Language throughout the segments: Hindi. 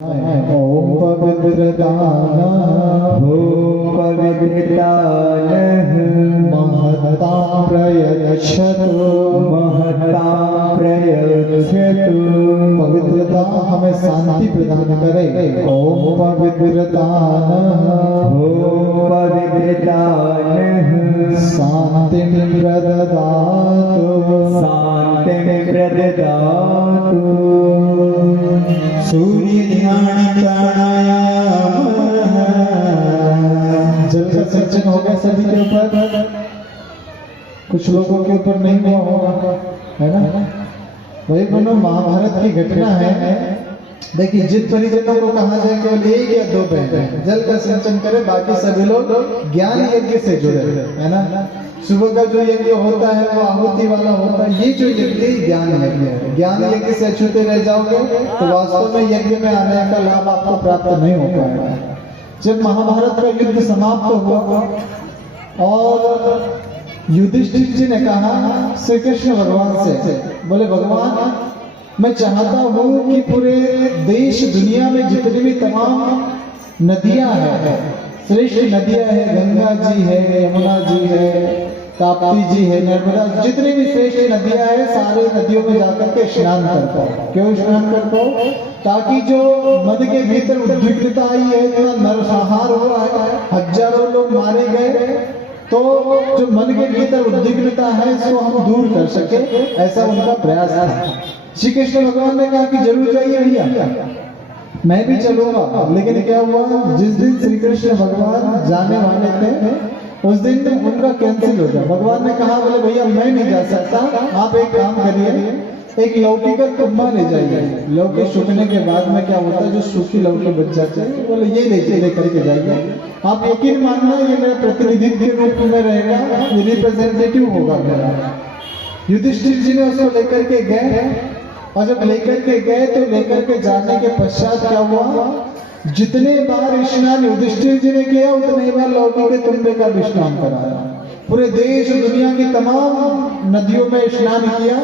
ओम पवित्रदानः महता प्रयच्छतु पवित्रता हमें शांति प्रदान करे। ओम पवित्रदानः शांति प्रददातु सूर्य ध्यान प्राणायाम। जल का सिंचन हो गया सभी के ऊपर, कुछ लोगों के ऊपर नहीं हुआ होगा, है ना। वही बोलो, महाभारत की घटना है। देखिए, जिन परिजनों को कहा जाए केवल एक या दो बहन जल का सिंचन करे, बाकी सभी लोग ज्ञान यज्ञ से जुड़े, है ना। सुबह का जो यज्ञ होता है वो आहुति वाला होता है। ये जो यज्ञ ज्ञान यज्ञ है, ज्ञान यज्ञ से अछूते रह जाओगे तो वास्तव में यज्ञ में आने का लाभ आपको प्राप्त नहीं हो पाएगा। जब महाभारत का युद्ध समाप्त हुआ और युधिष्ठिर जी ने कहा श्री कृष्ण भगवान से, बोले भगवान, मैं चाहता हूं कि पूरे देश दुनिया में जितनी भी तमाम नदियां हैं, श्रेष्ठ नदियां हैं, गंगा जी है, यमुना जी है, ताप्ती जी है, नर्मदा, जितनी भी श्रेष्ठ नदियां हैं, सारे नदियों में जाकर के स्नान कर पाओ। क्यों स्नान कर पाओ? ताकि जो मन के भीतर उद्विग्नता आई है, इतना नरसंहार हुआ है, हजारों लोग मारे गए, तो जो मन के भीतर उद्विग्नता है इसको हम दूर कर सके, ऐसा उनका प्रयास था। श्री कृष्ण भगवान ने कहा कि जरूर जाइए भैया, मैं भी चलूंगा। लेकिन क्या हुआ, जिस दिन श्री कृष्ण भगवान जाने वाले थे उस दिन उनका कैंसिल हो गया। भगवान ने कहा, बोले भैया मैं नहीं जा सकता, आप एक काम करिए, एक लौकी का कुम्भा ले जाइए। लौकी सूखने के बाद में क्या होता है, जो सूखी लौकी बच जाती है, बोले ये लेकर के जाइए। आप यकीन मानना, ये मेरा प्रतिनिधित्व के रूप में रहेगा, रिप्रेजेंटेटिव होगा मेरा। युधिष्ठिर जी ने उसको लेकर के गए, और जब लेकर के गए तो लेकर के जाने के पश्चात क्या हुआ, जितने बार स्नान युधिष्ठिर जी ने किया उतने बार लौकी के तुम्बे का भी स्नान कराया। पूरे देश दुनिया की तमाम नदियों में स्नान किया,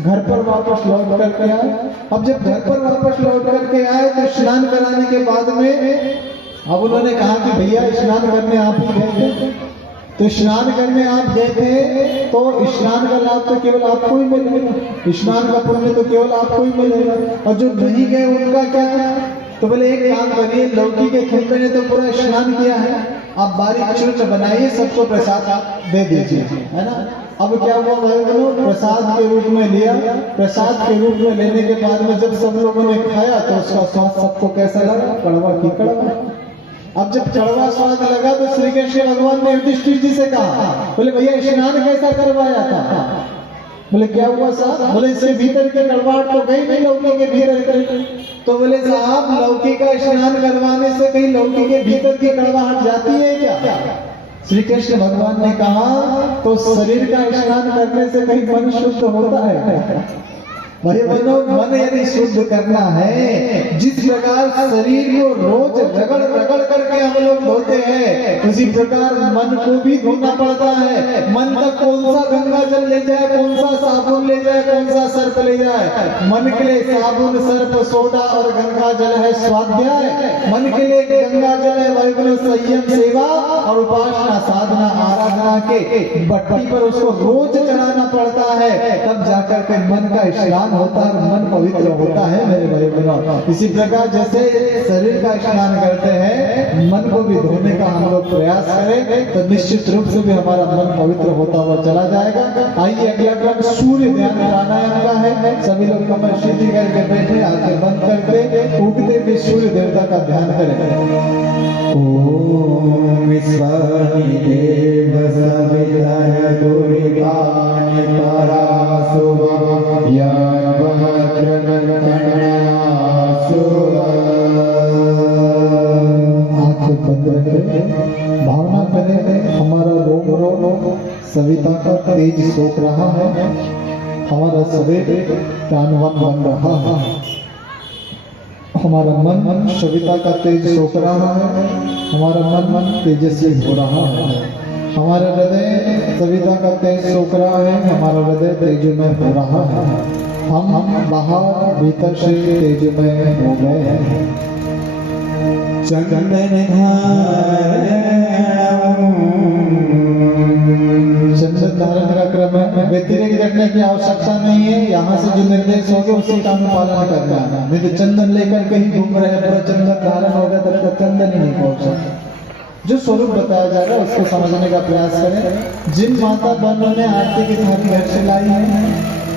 घर पर वापस लौट करके आए। अब जब घर पर वापस लौट करके आए तो स्नान कराने के बाद में अब उन्होंने कहा कि भैया स्नान करने आप ही गए थे, तो स्नान करने आप गए थे तो स्नान का लाभ तो केवल आपको ही मिलेगा, स्नान का पुण्य तो केवल आपको ही मिलेगा, और जो नहीं गए उनका क्या? तो बोले एक काम करिए, लौकी के खुम्बे ने तो पूरा स्नान किया है, आप बारीक चूर्ण बनाइए, सबको प्रसाद दे दीजिए, है ना। अब क्या हुआ भाई बोलो, प्रसाद के रूप में लिया। प्रसाद के रूप में लेने के बाद में जब सब लोगों ने खाया तो उसका स्वाद सबको कैसा लगा? कड़वा की कड़वा। अब जब कड़वा स्वाद लगा तो श्री कृष्ण भगवान ने युधिष्ठिर जी से कहा, बोले भैया स्नान कैसा करवाया था? बोले क्या हुआ साहब? बोले इसके भीतर के कड़वाहट तो गई नहीं लौकी के भीतर के। तो बोले साहब, लौकी का स्नान करवाने से कहीं लौकी के भीतर की कड़वाहट जाती है क्या? श्री कृष्ण भगवान ने कहा, तो शरीर का स्नान करने से कहीं मन शुद्ध होता है? भाई बनो, मन यदि शुद्ध करना है, जिस प्रकार शरीर को रोज रगड़ रगड़ करके हम लोग धोते हैं, उसी प्रकार मन को भी धोना पड़ता है। मन तक कौन सा गंगा जल ले जाए, कौन सा साबुन ले जाए, कौन सा सर्प ले जाए? मन के लिए साबुन, सर्प, सोडा और गंगा जल है स्वाध्याय। मन के लिए गंगा जल है वैभव, संयम, सेवा और उपासना, साधना, आराधना के भट्टी पर उसको रोज चढ़ाना पड़ता है, तब जाकर के मन का स्नान होता है, मन पवित्र होता है मेरे भाई बहनों। इसी प्रकार जैसे शरीर का स्नान करते हैं, मन को भी धोने का हम लोग प्रयास करें तो निश्चित रूप से भी हमारा मन पवित्र होता हुआ चला जाएगा। आइए अगला क्रम सूर्य ध्यान प्राणायाम का है। सभी लोग कमर सीधी करके बैठे, आंखें बंद करके उगते हुए सूर्य देवता का ध्यान करें। ओम विश्वामिदेव सवितः दुर्गाणि पराशुभं भावना करें हमारा रोम रोम सविता का तेज सोख रहा है, हमारा शरीर प्राणवान बन रहा है, हमारा मन सविता का तेज सोख रहा है, हमारा मन तेजस्वी हो रहा है, हमारा हृदय सविता का तेज सोख रहा है, हमारा हृदय तेजोमय हो रहा है। हम बाहर भीतर से तेजमय हो गए हैं। चंदन धारण का क्रम है, व्यतिरेक करने की आवश्यकता नहीं है। यहाँ से जो निर्देश होगा उसी का अनुपालन करना है। नहीं तो चंदन लेकर कहीं घूम रहे पूरा चंदन धारण होगा तब तक चंदन ही नहीं पहुंच सकता। जो स्वरूप बताया जा रहा है उसको समझने का प्रयास करें। जिन माता बहनों ने आरती की थाली घर से लाई है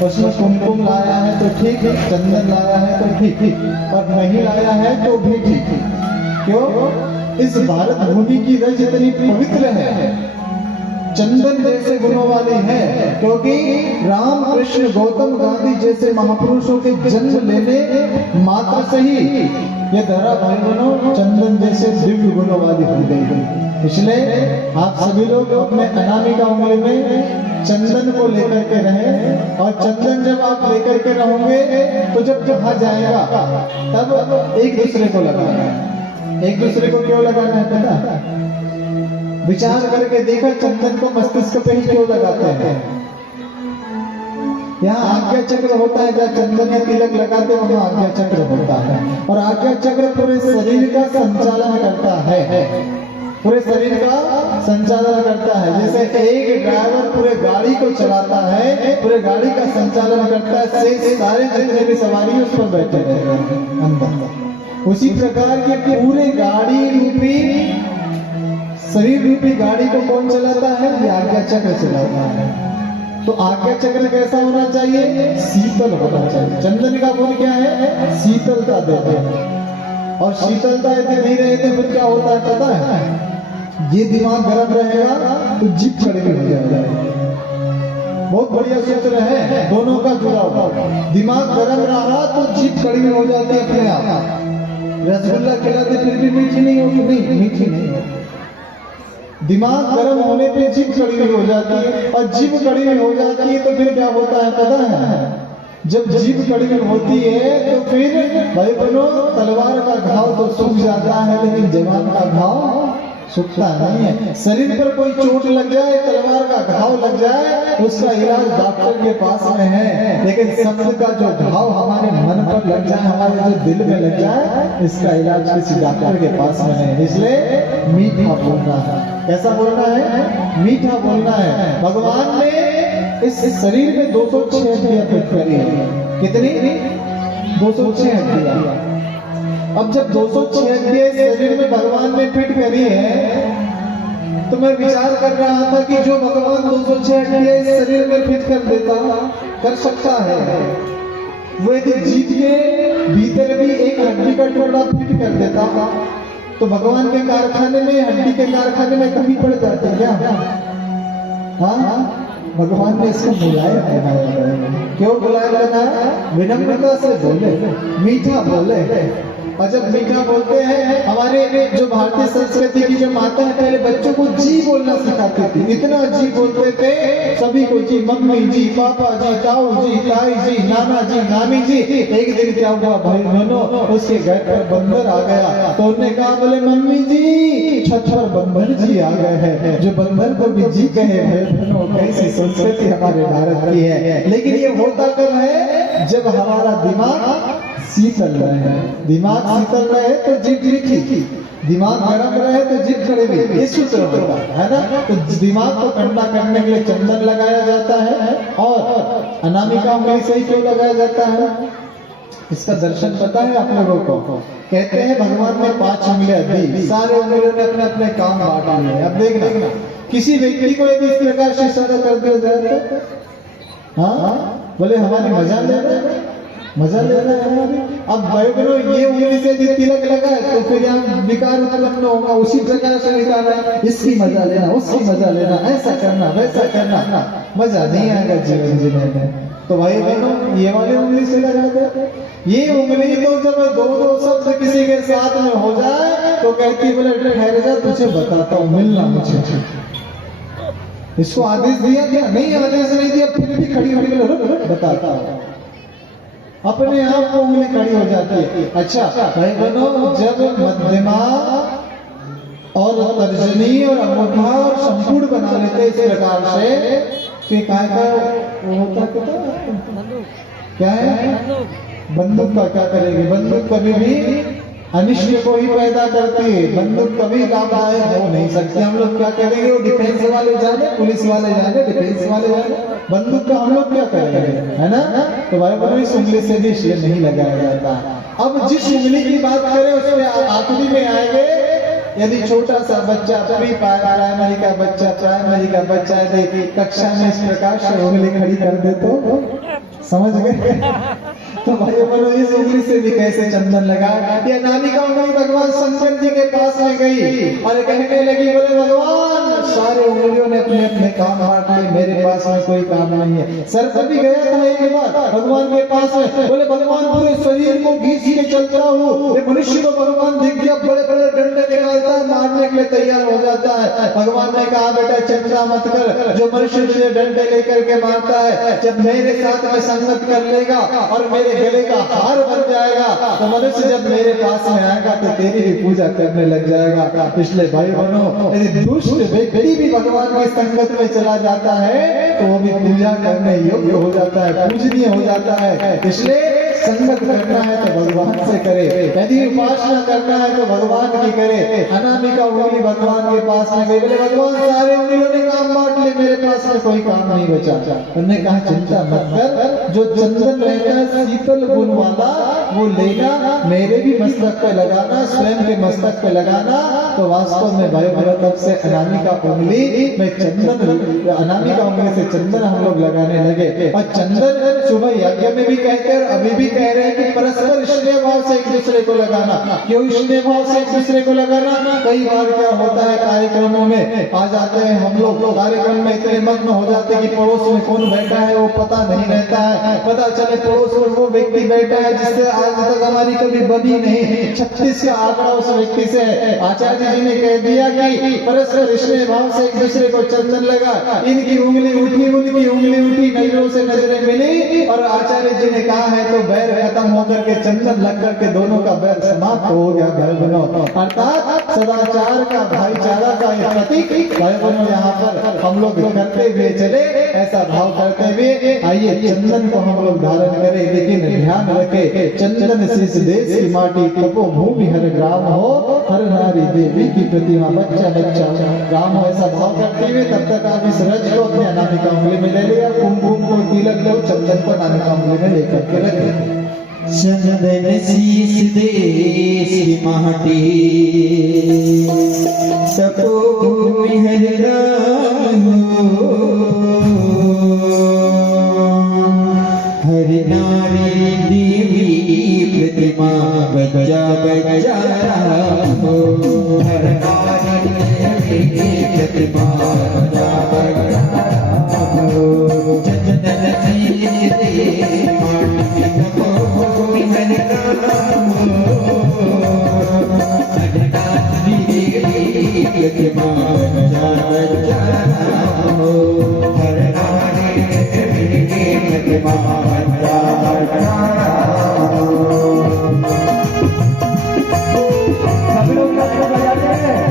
उसमें कुमकुम लाया है तो ठीक है, चंदन लाया है तो ठीक, और नहीं लाया है तो भी ठीक। क्यों? इस भारत भूमि की रज इतनी पवित्र है, चंदन जैसे गुणों वाली है, क्योंकि राम कृष्ण गौतम गांधी जैसे महापुरुषों के जन्म लेने मात्र से ही ये धरा भाई बहनों चंदन जैसे दिव्य गुणों वाली हो गई। इसलिए आप सभी लोग अपने अनामिका उंगली में चंदन को लेकर के रहें, और चंदन जब आप लेकर के रहोगे तो जब जहां जाएगा तब एक दूसरे को लगाना है। एक दूसरे को क्यों लगाना है पता? विचार करके देखा चंदन को मस्तिष्क पे ही क्यों लगाते हैं? यहाँ आज्ञा चक्र होता है, जहाँ चंदन या तिलक लगाते वहां आज्ञा चक्र होता है, और आज्ञा चक्र पूरे शरीर का संचालन करता है, पूरे शरीर का संचालन करता है। जैसे एक ड्राइवर पूरे गाड़ी को चलाता है, पूरे गाड़ी का संचालन करता है, से सारे जितने भी सवारी उस पर बैठे रहते हैं अंदर। उसी प्रकार के पूरे गाड़ी रूपी शरीर रूपी गाड़ी को कौन चलाता है? ये आज्ञा चक्र चलाता है। तो आज्ञा चक्र कैसा होना चाहिए? शीतल होना चाहिए। चंदन का गुण क्या है? शीतलता देते हैं, और शीतलता यदि नहीं रहे तो फिर क्या होता है पता है? ये दिमाग गर्म रहेगा तो जीभ कड़वी हो जाएगा। बहुत बढ़िया सूत्र है, दोनों का जुड़ा हुआ। दिमाग गर्म रहा तो जीभ कड़वी हो जाती है अपने आप। रसगुल्ला खिलाते फिर भी मीठी नहीं होती, नहीं मीठी नहीं होती। दिमाग गर्म होने पे जीभ कड़वी हो जाती है, और जीभ कड़वी हो जाती है तो फिर क्या होता है पता है? जब जीभ कड़वी होती है तो फिर भाई बहनों तलवार का घाव तो सूख जाता है, लेकिन जवान का घाव सूखता नहीं है। शरीर पर कोई चोट लग जाए, तलवार का घाव लग जाए, उसका इलाज डॉक्टर के पास में है, लेकिन शब्द का जो घाव हमारे मन पर लग जाए, हमारे जो दिल में लग जाए, इसका इलाज किसी डॉक्टर के पास में है। इसलिए मीठा बोलना है। कैसा बोलना है? मीठा बोलना है। भगवान ने इस शरीर में 206 हड्डियां फिट करी है। कितनी? 206 हड्डियां। अब जब 206 हड्डियां शरीर में भगवान ने फिट करी है, तो मैं विचार कर रहा था कि जो भगवान 206 हड्डियां शरीर में फिट कर देता, कर सकता है, वो यदि जीभ के भीतर भी एक हड्डी का टुकड़ा फिट कर देता तो भगवान के कारखाने में, हड्डी के कारखाने में कमी पड़ जाती क्या? हाँ, भगवान ने इसको बुलाया बनाया। क्यों बुलाया बनाया? विनम्रता से बोले, मीठा बोले। और जब मीठा बोलते हैं, हमारे जो भारतीय संस्कृति की जो माता है पहले बच्चों को जी बोलना सिखाती थी। इतना जी बोलते थे सभी को, जी मम्मी जी, पापा जी, ताऊ जी, ताई जी, नाना जी, नानी जी। एक दिन क्या हुआ भाई बहनों, उसके घर पर बंदर आ गया, तो उन्होंने कहा बोले मम्मी जी छत पर बंदर जी आ गए हैं। जो बंदर को भी जी कहे भाई बहनों, कैसी संस्कृति हमारे भारत की है। लेकिन ये होता कब है? जब हमारा दिमाग शीतल रहे। दिमाग शीतल रहे तो जीभ मीठी, दिमाग गर्म रहे तो जीभ कड़वी। ये सूत्र होता है ना। तो दिमाग को ठंडा करने के लिए चंदन लगाया जाता है, और अनामिका उंगली से ही क्यों लगाया जाता है? इसका दर्शन पता है आप लोगों को? कहते हैं भगवान ने 5 उंगलियां दी, सारे उंगलियों ने अपने अपने काम बांट लिए। अब देखना, किसी व्यक्ति को यदि इस प्रकार से इशारा कर दिया जाए तो हाँ बोले हमारी मजा ले रहे हैं, मजा ले रहा है हमारी। अब भाई बहनों ये उंगली से यदि तिलक लगा है तो फिर यहाँ विकार उत्पन्न होगा। उसी प्रकार से निकाल रहा है, इसकी मजा लेना, उसकी मजा लेना, ऐसा करना, वैसा करना, मजा नहीं आएगा जीवन जीने में। तो भाई बहनों ये वाली उंगली से लगा दे। ये उंगली तो जब 2-2 शब्द किसी के साथ में हो जाए तो कहती बोले ठहर जा, तुझे बताता हूँ, मिलना मुझे। इसको आदेश दिया क्या? नहीं, आदेश नहीं दिया, फिर भी खड़ी होने के लिए बताता हूँ, अपने आप को उंगली खड़ी हो जाती है। अच्छा भाई बहनों, जब मध्यमा और तर्जनी और अंगूठा और संपूर्ण बना लेते इस प्रकार से, फिर काय का वो होता है क्या है? बंदूक का क्या करेगी? बंदूक कभी भी अनिष्ट को ही पैदा करती है, बंदूक कभी लाभदायक हो नहीं सकती। हम लोग क्या करेंगे? वो डिफेंस वाले जाने, पुलिस वाले जाने, डिफेंस वाले जाने, बंदूक का हम लोग क्या करेंगे, है ना? तो भाई बहनों, इस उंगली से भी इसलिए नहीं लगाया जाता। अब जिस उंगली की बात करें उसमें आखिरी में आएंगे, यदि छोटा सा बच्चा, प्राइमरी का बच्चा देखिए कक्षा में इस प्रकार से उंगली खड़ी कर दे तो समझ गए? तो भाई बोलो, इस उंगली से भी कैसे चंदन लगा? ये नामिका उंगली भगवान शंकर जी के पास में गई और कहने लगी, बोले भगवान, सारे उंगलियों ने अपने अपने काम बांट लिए, मेरे पास में कोई काम नहीं है। सर कभी गया था एक बार भगवान के पास में, बोले भगवान पूरे शरीर को घीस के चलता हूँ, ये मनुष्य को भगवान दिख गया, बड़े बड़े डंडे निकालता है, मारने के लिए तैयार हो जाता है। भगवान ने कहा, बेटा चिंता मत कर, जो मनुष्य तुझे डंडे लेकर के मारता है, जब मेरे साथ में संगत कर लेगा और मेरे गले का हार बन जाएगा, तो मनुष्य जब मेरे पास में आएगा तो तेरी भी पूजा करने लग जाएगा। इसलिए भाई बहनों, यदि दुष्ट व्यक्ति भी भगवान की संगत में चला जाता है तो वो भी पूजा करने योग्य हो जाता है, पूजनीय हो जाता है। इसलिए संगत करना है तो भगवान से करे, यदि उपासना करना है तो भगवान की करे। अनामिका उंगली भगवान के पास में गई, बोले भगवान सारे उंगलियों ने काम बांट लिए, मेरे पास में कोई काम नहीं बचा। उन्होंने कहा, चिंता मत कर, जो चंदन रहता है शीतल गुण वाला वो लेना, मेरे भी मस्तक पे लगाना, स्वयं के मस्तक पे लगाना। तो वास्तव में भाई बहनों, तब से अनामिका उंगली में चंदन, अनामिका उंगली से चंदन हम लोग लगाने लगे। और चंदन सुबह यज्ञ में भी कहते हैं, अभी भी कह रहे हैं कि परस्पर स्नेह भाव से एक दूसरे को लगाना। क्यों स्नेह भाव से एक दूसरे को लगाना? कई बार क्या होता है, कार्यक्रमों में आ जाते हैं हम लोग, कार्यक्रम में इतने मग्न हो जाते हैं कि पड़ोस में कौन बैठा है वो पता नहीं रहता है। पता चले पड़ोस में वो व्यक्ति बैठा है जिससे आज तक हमारी कभी बनी नहीं, 36 का आंकड़ा उस व्यक्ति से है। आचार्य जी ने कह दिया कि परस्पर स्नेह भाव से एक दूसरे को चंदन लगा, इनकी उंगली उठी, उनकी उंगली उठी, नजरों से नजरें मिली और आचार्य जी ने कहा है तो बैर खत्म होकर के चंदन लग करके दोनों का बैर समाप्त हो गया। भाई बहनों, अर्थात सदाचार का, भाईचारा का यह प्रतीक भाई बहनों यहाँ पर हम लोग करते हुए चले, ऐसा भाव करते हुए आइए चंदन को हम लोग धारण करें। लेकिन ध्यान रखे, चंदन शीश देश की माटी, तपो भूमि हर ग्राम हो, हर नारी देवी की प्रतिमा, बच्चा बच्चा ग्राम हो, ऐसा भाव करते हुए तब तक आप इस रज को अपने अनामिका उंगली में ले लिया, कुमकुम को तिलक लो, चंदन को अनामिका उंगली में लेकर के रखें। चंदन शीश देश की माटी, तपोभूमि हर ग्राम हो, हर नारी देवी प्रतिमा, बच्चा बच्चा हो, हर नारी देवी प्रतिमा, बच्चा बच्चा हो। चंदन शीश देश माटी, तपोभूमि हर ग्राम हो, हर नारी देवी प्रतिमा, बच्चा बच्चा हो, हर नारी देवी प्रतिमा, बच्चा बच्चा हो। सब लोग बजाते हैं।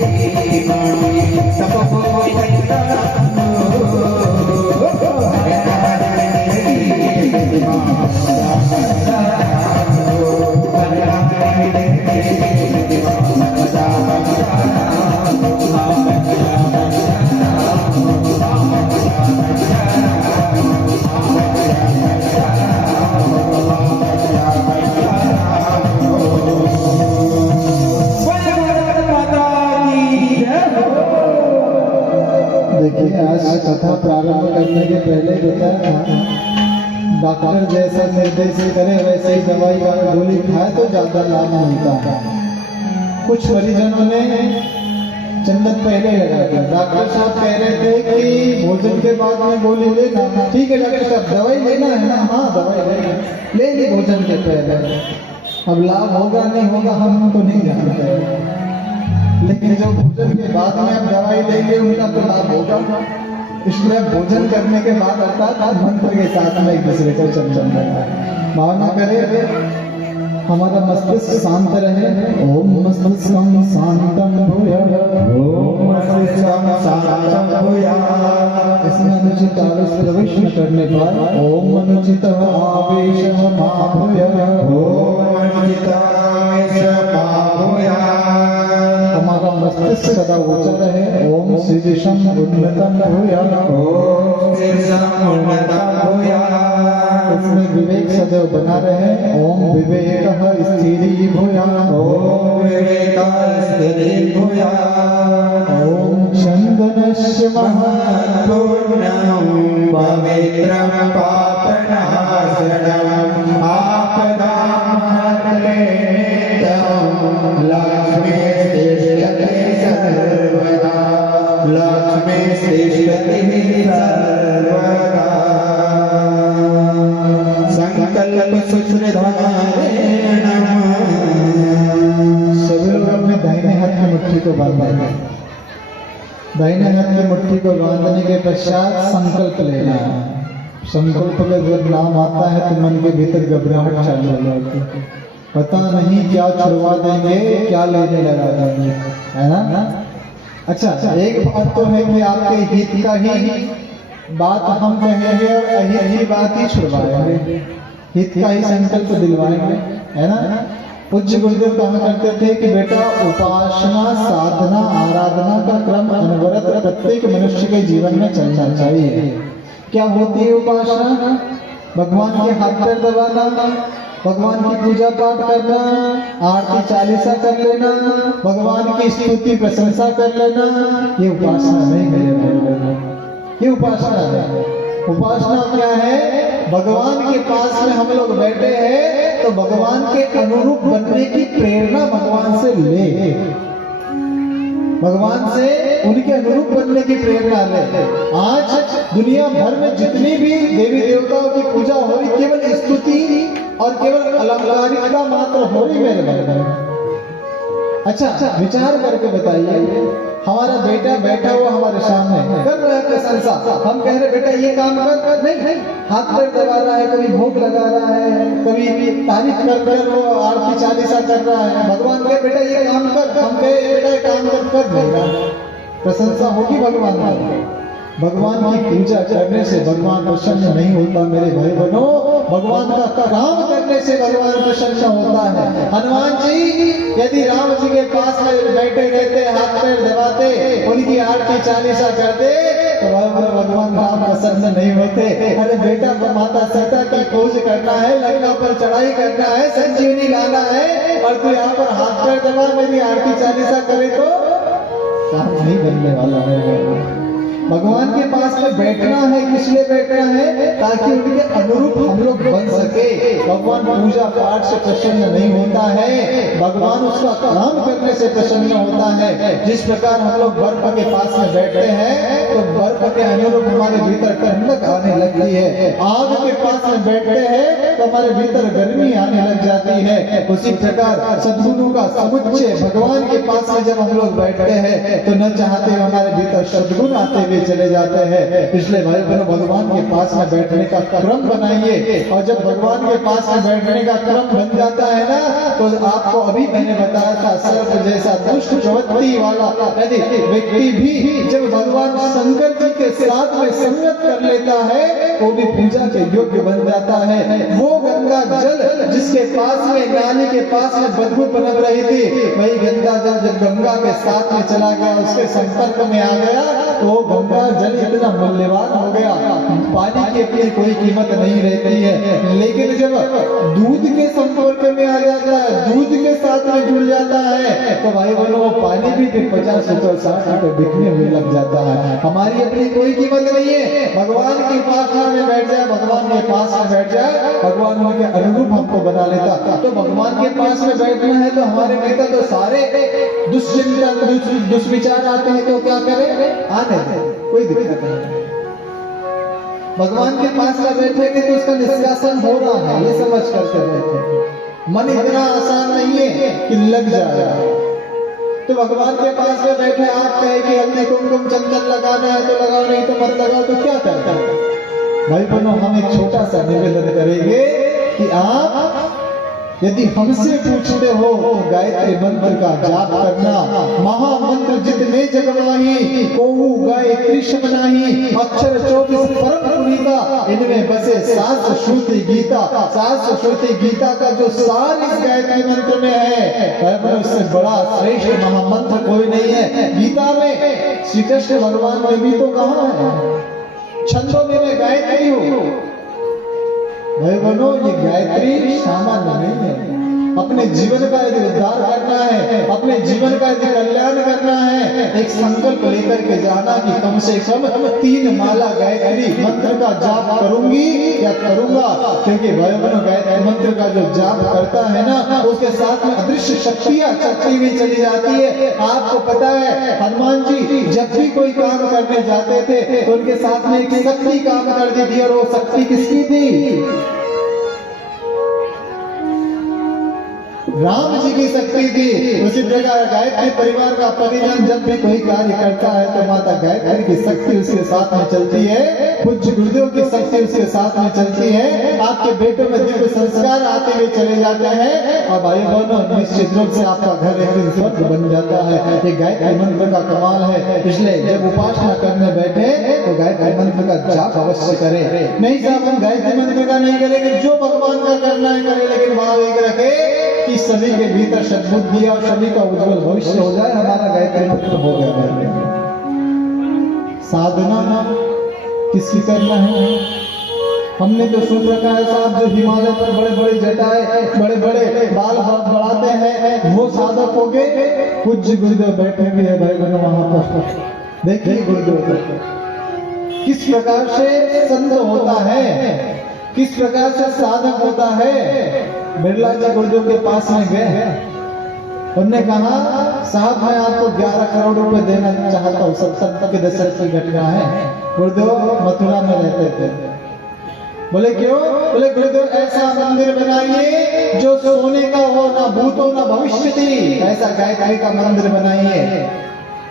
Thank you. लाभ करने के पहले बताया था, डॉक्टर जैसा निर्देश करे वैसे ही दवाई का गोली खाए तो ज्यादा लाभ मिलता है। कुछ मरीजों ने जन्नत पहले लगा दिया। डॉक्टर साहब कह रहे थे कि भोजन के बाद में गोली लेना, ठीक है डॉक्टर साहब दवाई लेना है ना, हाँ दवाई लेना, ले ली भोजन के पहले। अब लाभ होगा नहीं होगा हम तो नहीं जानते, लेकिन जो भोजन के बाद में अब दवाई लेंगे उनका तो लाभ होगा। इसलिए भोजन करने के बाद अर्थात मंत्र के साथ में एक दूसरे को चंदन करना, भावना करे हमारा मस्तिष्क शांत रहे। ओम मस्तिष्कम शांतम भूयात्, ओम मस्तिष्कम शांतं भूयात्। इसमें अनुचित आवेश प्रवेश न करने पर ओम अनुचित आवेश मा भूयात्, ओम अनुचित आवेश मा भूयात्। हमारा मस्तिष्क सदा ऊंचा रहे। ओम शीर्षम उन्नतम भूयात्, ओम शीर्षं उन्नतं भूयात्। इसमें विवेक सदैव बना रहे। ओम विवेकः स्थिरी भूयात्, ओम विवेकः स्थिरी भूयात्। ओम चंदनस्य महत्पूर्णं पवित्रं पापनाशनम् आपदामहर्ते नित्यं लक्ष्मीस्तिष्ठति सर्वदा, लक्ष्मीस्तिष्ठति सर्वदा। संकल्प सूत्रधारेण सभी लोग अपने दाहिने हाथ की मुट्ठी को बांधेंगे। दाहिने हाथ की मुट्ठी को बांधने के पश्चात संकल्प लेना है। संकल्प का जब नाम आता है तो मन के भीतर घबराहट चालू हो जाती है, पता नहीं क्या छुड़वा देंगे क्या लेने लगा देंगे, है ना। अच्छा एक बात तो है कि आपके हित का ही बात हम कहेंगे और अहित ही बात ही छुड़वाएंगे, हित का ही संकल्प दिलवाएंगे, है ना। पूज्य गुरुदेव कहा करते थे कि बेटा उपासना साधना आराधना का क्रम अनवरत प्रत्येक मनुष्य के जीवन में चलना चाहिए। क्या होती है उपासना? भगवान के हाथ पैर दबाना, भगवान की पूजा पाठ करना, आरती चालीसा कर लेना, भगवान की स्तुति प्रशंसा कर लेना, ये उपासना नहीं है। ये उपासना है। उपासना क्या है? भगवान के पास में हम लोग बैठे हैं तो भगवान के अनुरूप बनने की प्रेरणा भगवान से ले, भगवान से उनके अनुरूप बनने की प्रेरणा ले। आज दुनिया भर में जितनी भी देवी देवताओं की पूजा हो रही केवल स्तुति और केवल अलंकारिकता मात्र हो रही मेरे भाई। अच्छा विचार करके बताइए, हमारा बेटा बैठा हुआ हमारे सामने कर रहा है प्रशंसा, हम कह रहे बेटा ये काम कर, नहीं हाथ पैर दबा रहा है, कभी भोग लगा रहा है, कभी तारीफ कर वो आरती चालीसा कर रहा है। भगवान कहे बेटा ये काम कर, हम कहे बेटा ये काम कर देगा, प्रशंसा होगी भगवान की। भगवान की पूजा करने से भगवान प्रसन्न नहीं होता मेरे भाई बहनों, भगवान का काम करने से भगवान प्रसन्न होता है। हनुमान जी यदि राम जी के पास में बैठे रहते, हाथ पैर दबाते, उनकी आरती चालीसा करते तो भगवान राम प्रसन्न नहीं होते। अरे बेटा माता सीता की खोज करना है, लंका पर चढ़ाई करना है, संजीवनी लाना है और तू यहाँ पर हाथ पैर दबा मेरी आरती चालीसा करे तो काम नहीं बनने वाला है। भगवान के पास में बैठना है, किस लिए बैठना है? ताकि उनके अनुरूप हम लोग बन सके। भगवान पूजा पाठ से प्रसन्न नहीं होता है, भगवान उसका काम करने से प्रसन्न होता है। जिस प्रकार हम लोग बर्फ के पास में बैठते हैं तो बर्फ के अनुरूप हमारे भीतर ठंडक आने लगती है, आग के पास में बैठते हैं तो हमारे भीतर गर्मी आने लग जाती है। उसी प्रकार सद्गुणों का समुच्चय भगवान के पास में जब हम लोग बैठते हैं तो न चाहते हमारे भीतर सद्गुण आते हुए चले जाते हैं। इसलिए भाई बहनों भगवान के पास में बैठने का क्रम बनाइए, और जब भगवान के पास में बैठने का क्रम बन जाता है ना तो आपको अभी मैंने बताया था सर्प जैसा दुष्ट प्रवृत्ति वाला यदि व्यक्ति भी जब भगवान शंकर जी के साथ में संगत कर लेता है वो भी पूजा के योग्य बन जाता है। वो गंगा जल जिसके पास में नाली के पास में बदबू पनप रही थी, वही गंगा जल जब गंगा के साथ में चला गया, उसके संपर्क में आ गया, तो वो गंगा जल इतना मूल्यवान हो गया। पानी की अपनी कोई कीमत नहीं रहती है, लेकिन जब दूध के संपर्क में आ जाता है, दूध के साथ में जुड़ जाता है, तो भाई बहनों वो पानी भी फिर 50 रुपए 60 रुपए बिकने में लग जाता है। हमारी अपनी कोई कीमत नहीं है। भगवान की उपासना में बैठ जाए, भगवान के पास में बैठ जाए, भगवान उनके अनुरूप हमको बना लेता। तो भगवान के पास में बैठना है तो हमारे भीतर तो सारे दुष्चिंतन दुष्विचार आते हैं, तो क्या करें, आने दें, कोई दिक्कत नहीं। भगवान के पास में बैठेंगे तो उसका निष्कासन हो रहा है, ये समझ करके बैठे। मन इतना आसान नहीं है कि लग जाएगा। तो भगवान के पास में बैठे आप कहे कि हल्दी कुमकुम चंदन लगाना है तो लगाओ, नहीं तो मत लगाओ, तो क्या करता है? भाई बहनों, हम एक छोटा सा निवेदन करेंगे कि आप यदि हमसे पूछते हो तो गायत्री मंत्र का जाप करना। महामंत्र जितने जगमाही, कोहू गाय कृष्ण नाही, अक्षर 24 परम पुनीता, इनमें बसे 7 श्रुति गीता। 7 श्रुति गीता का जो सार इस गायत्री मंत्र में है, उससे बड़ा श्रेष्ठ महामंत्र कोई नहीं है। गीता में श्री कृष्ण भगवान ने भी तो कहा है, छंदों में मैं गायत्री हूँ। भाई बनो, ये गायत्री सामान्य नहीं है। अपने जीवन का यदि उद्धार करना है, अपने जीवन का यदि कल्याण करना है, एक संकल्प लेकर के जाना कि कम से कम 3 माला गायत्री मंत्र का जाप करूंगी या करूंगा। क्योंकि भाई बनो, गायत्री मंत्र का जो जाप करता है ना, उसके साथ में अदृश्य शक्तियां चलती हुई चली जाती है। आपको पता है, हनुमान जी जब भी कोई काम करने जाते थे तो उनके साथ में एक शक्ति काम कर दी थी, और वो शक्ति किसकी थी? राम जी की शक्ति थी। उसी प्रकार गायत्री परिवार का परिजन जब भी कोई कार्य करता है तो माता गायत्री की शक्ति उसके साथ में चलती है, पूज्य गुरुदेव की शक्ति उसके साथ में चलती है। आपके बेटों में दिव्य संस्कार आते हुए चले जाते हैं, और भाई बहनों, निश्चित रूप से आपका घर एक दिन स्वर्ग बन जाता है। ये गायत्री मंत्र का कमाल है। इसलिए जब उपासना करने बैठे तो गायत्री मंत्र का जाप अवश्य करें। नहीं साहब, हम गायत्री मंत्र का नहीं करेंगे, जो भगवान का करना है करें, लेकिन भाव एक रखे कि सभी के भीतर सद्बुद्धि और सभी का उज्जवल भविष्य हो जाए। हमारा गायत्री मंत्र हो गया। साधना किसकी करना है? हमने तो सुन रखा है साहब, जो हिमालय पर बड़े बड़े जटाएं, बड़े बड़े बाल बढ़ाते हैं, वो साधक हो गए। पूज्य गुरुदेव बैठे भी है भाई बहनों वहां पर, देखिए गुरुदेव किस प्रकार से संत होता है, किस प्रकार से साधक होता है। बिरला जी गुरुदेव के पास में गए, उन्होंने कहा साहब मैं आपको 11 करोड़ रुपए देना चाहता हूँ। 70 के दशक की घटना है। गुरुदेव मथुरा में रहते थे। बोले क्यों? बोले गुरुदेव ऐसा मंदिर बनाइए जो सोने का हो, ना भूत हो ना भविष्य थी, ऐसा गायत्री का मंदिर बनाइए।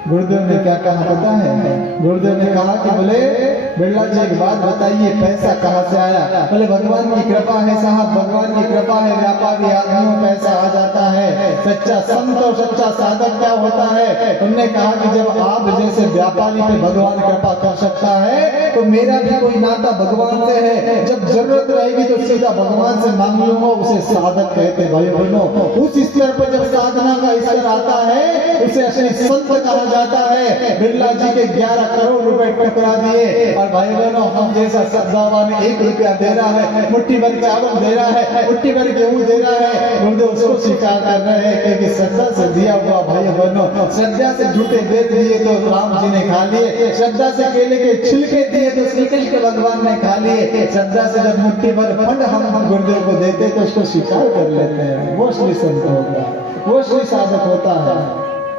गुरुदेव ने क्या कहा पता है? गुरुदेव ने कहा कि बोले बिरला जी एक बात बताइए, पैसा कहाँ से आया? बोले भगवान की कृपा है साहब, भगवान की कृपा है, व्यापारी आदमियों में पैसा आ जाता है। सच्चा संत और सच्चा साधक क्या होता है? उन्होंने कहा कि जब आप जैसे व्यापारी पे भगवान कृपा कर सकता है तो मेरा भी कोई नाता भगवान से है। जब जरूरत रहेगी तो सीधा भगवान से मांग लूंगा, उसे साधक कहते। भाई बहनों, उस स्तर पर जब साधना का स्तर आता है उसे असली संत कहा जाता है। बिरला जी के 11 करोड़ रुपए टकरा दिए, और भाई बहनों हम जैसा श्रद्धावान 1 रुपया दे रहा है, मुट्ठी भर चावल दे रहा है, मुट्ठी भर गेहूं दे रहा है, गुरुदेव उसको स्वीकार कर रहे हैं। क्योंकि श्रद्धा से दिया हुआ भाई बहनों, श्रद्धा से झूठे बेच दिए तो राम जी ने खा लिए, श्रद्धा से केले के छिलके दिए तो श्री कृष्ण भगवान ने खा लिए। श्रद्धा से जब मुट्ठी भर फंड हम गुरुदेव को देते तो उसको स्वीकार कर लेते हैं। वो श्री संत होता है, वो श्री साधक होता है।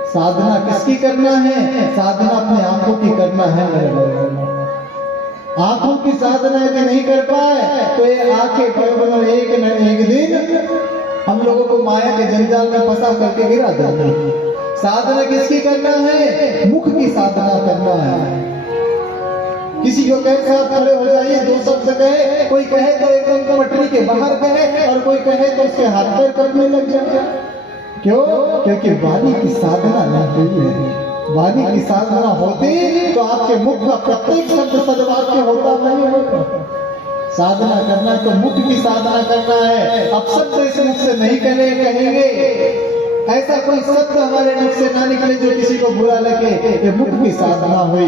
साधना किसकी करना है? साधना अपने आंखों की करना है। आंखों की साधना यदि नहीं कर पाए तो ये आंखें बनो एक न एक दिन हम लोगों को माया के जंजाल में फंसा करके गिरा देंगे। साधना किसकी करना है? मुख की साधना करना है। किसी को कहे साहब खड़े हो जाइए, 2 शब्द कहे, कोई कहे तो एकदम पटरी के बाहर कहे, और कोई कहे तो उसके हाथ पैर कटने लग जाए। क्यों? क्योंकि वाणी की साधना नहीं हुई है। वाणी की साधना होती तो आपके मुख का प्रत्येक शब्द सदवाक्य होता नहीं होता। साधना करना है तो मुख की साधना करना है। अपशब्द तो इस मुख से नहीं कहेंगे, ऐसा कोई शब्द हमारे मुख से ना निकले जो किसी को बुरा लगे। ये मुख की साधना हुई।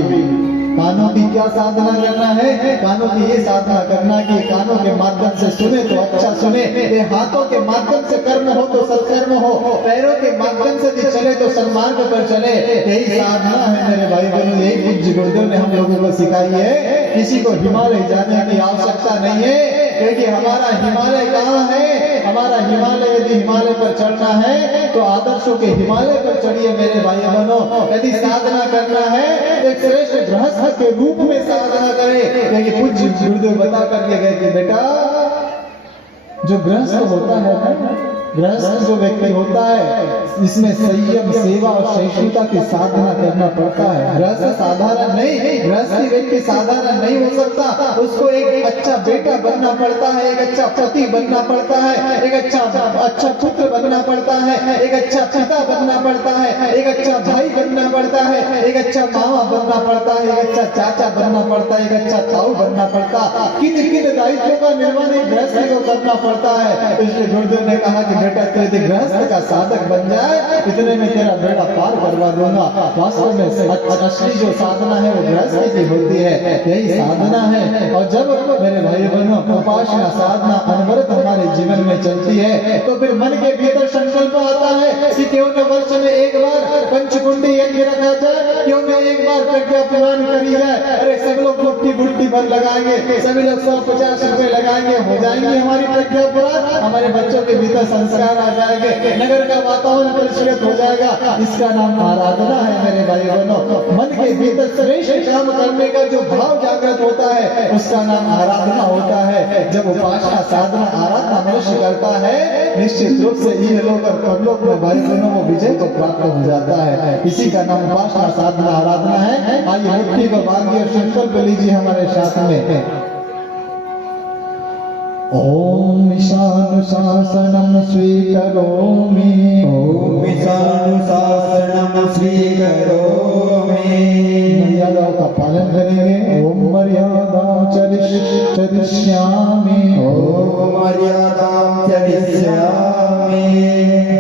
कानों की क्या साधना करना है? कानों की ये साधना करना कि कानों के माध्यम से सुने तो अच्छा सुने, ये हाथों के माध्यम से कर्म हो तो सत्कर्म हो, पैरों के माध्यम से भी चले तो सन्मार्ग पर चले। यही साधना है मेरे भाई बहनों, यही पूज्य गुरुदेव ने हम लोगों को सिखाई है। किसी को हिमालय जाने की आवश्यकता नहीं है, क्योंकि हमारा हिमालय कहाँ है? हमारा हिमालय यदि हिमालय पर चढ़ना है तो आदर्शों के हिमालय पर चढ़िए मेरे भाई बहनों। यदि साधना करना है एक श्रेष्ठ गृहस्थ के रूप में साधना करें, क्योंकि पूज्य गुरुदेव बता करके गए कि बेटा जो गृहस्थ होता है, गृहस्थ जो व्यक्ति होता है इसमें संयम, सेवा और सहिष्णुता की साधना करना पड़ता है। गृहस्थ साधारण नहीं, गृहस्थी व्यक्ति साधारण नहीं हो सकता। उसको एक अच्छा बेटा बनना पड़ता है, एक अच्छा पति बनना पड़ता है, एक अच्छा पुत्र बनना पड़ता है, एक अच्छा पिता बनना पड़ता है, एक अच्छा भाई बनना पड़ता है, एक अच्छा मामा बनना पड़ता है, एक अच्छा चाचा बनना पड़ता है, एक अच्छा ताऊ बनना पड़ता है। किन दायित्वों का निर्वहन एक गृहस्थी को करना पड़ता है। इसलिए गुरुदेव ने कहा कि बेटा तू यदि गृहस्थ का साधक बन जाए इतने में तेरा बेड़ा पार करवा दूंगा। वास्तव में असली जो साधना है वो गृहस्थी की होती है, यही साधना है। और जब मेरे भाई बहनों उपासना साधना अनवरत हमारे जीवन में चलती है तो फिर मन के भीतर संकल्प आता है कि क्यों न वर्ष में एक बार पंचकुंडी यज्ञ रखा जाए, क्यों न एक बार प्रज्ञा पुराण करी जाए। अरे सब लोग मुट्ठी भर लगाएंगे, सभी लोग 150 रुपए लगाएंगे, हो जाएंगे हमारी प्रज्ञा पुराण, हमारे बच्चों के भीतर संस्कार आ जाएंगे, नगर का वातावरण परिष्कृत हो जाएगा। इसका नाम आराधना है मेरे भाई बहनों। मन के भीतर श्रेष्ठ काम करने का जो भाव जागृत होता है उसका नाम आराधना होता है। जब उपासना साधना आराधना मनुष्य करता है निश्चित रूप से ये लोग और परलोक में भाई बहनों को विजय को प्राप्त हो जाता है। इसी का नाम उपासना साधना आराधना है। आइए मुट्ठी को बांधिए और संकल्प लीजिए हमारे साथ में। ओम ईशानुशासनं स्वीकरोमि, ओम ईशानुशासनं स्वीकरोमि। मर्यादाओं का पालन करेंगे। ओम मर्यादा चरिष्यामि, ओम मर्यादां चरिष्यामि।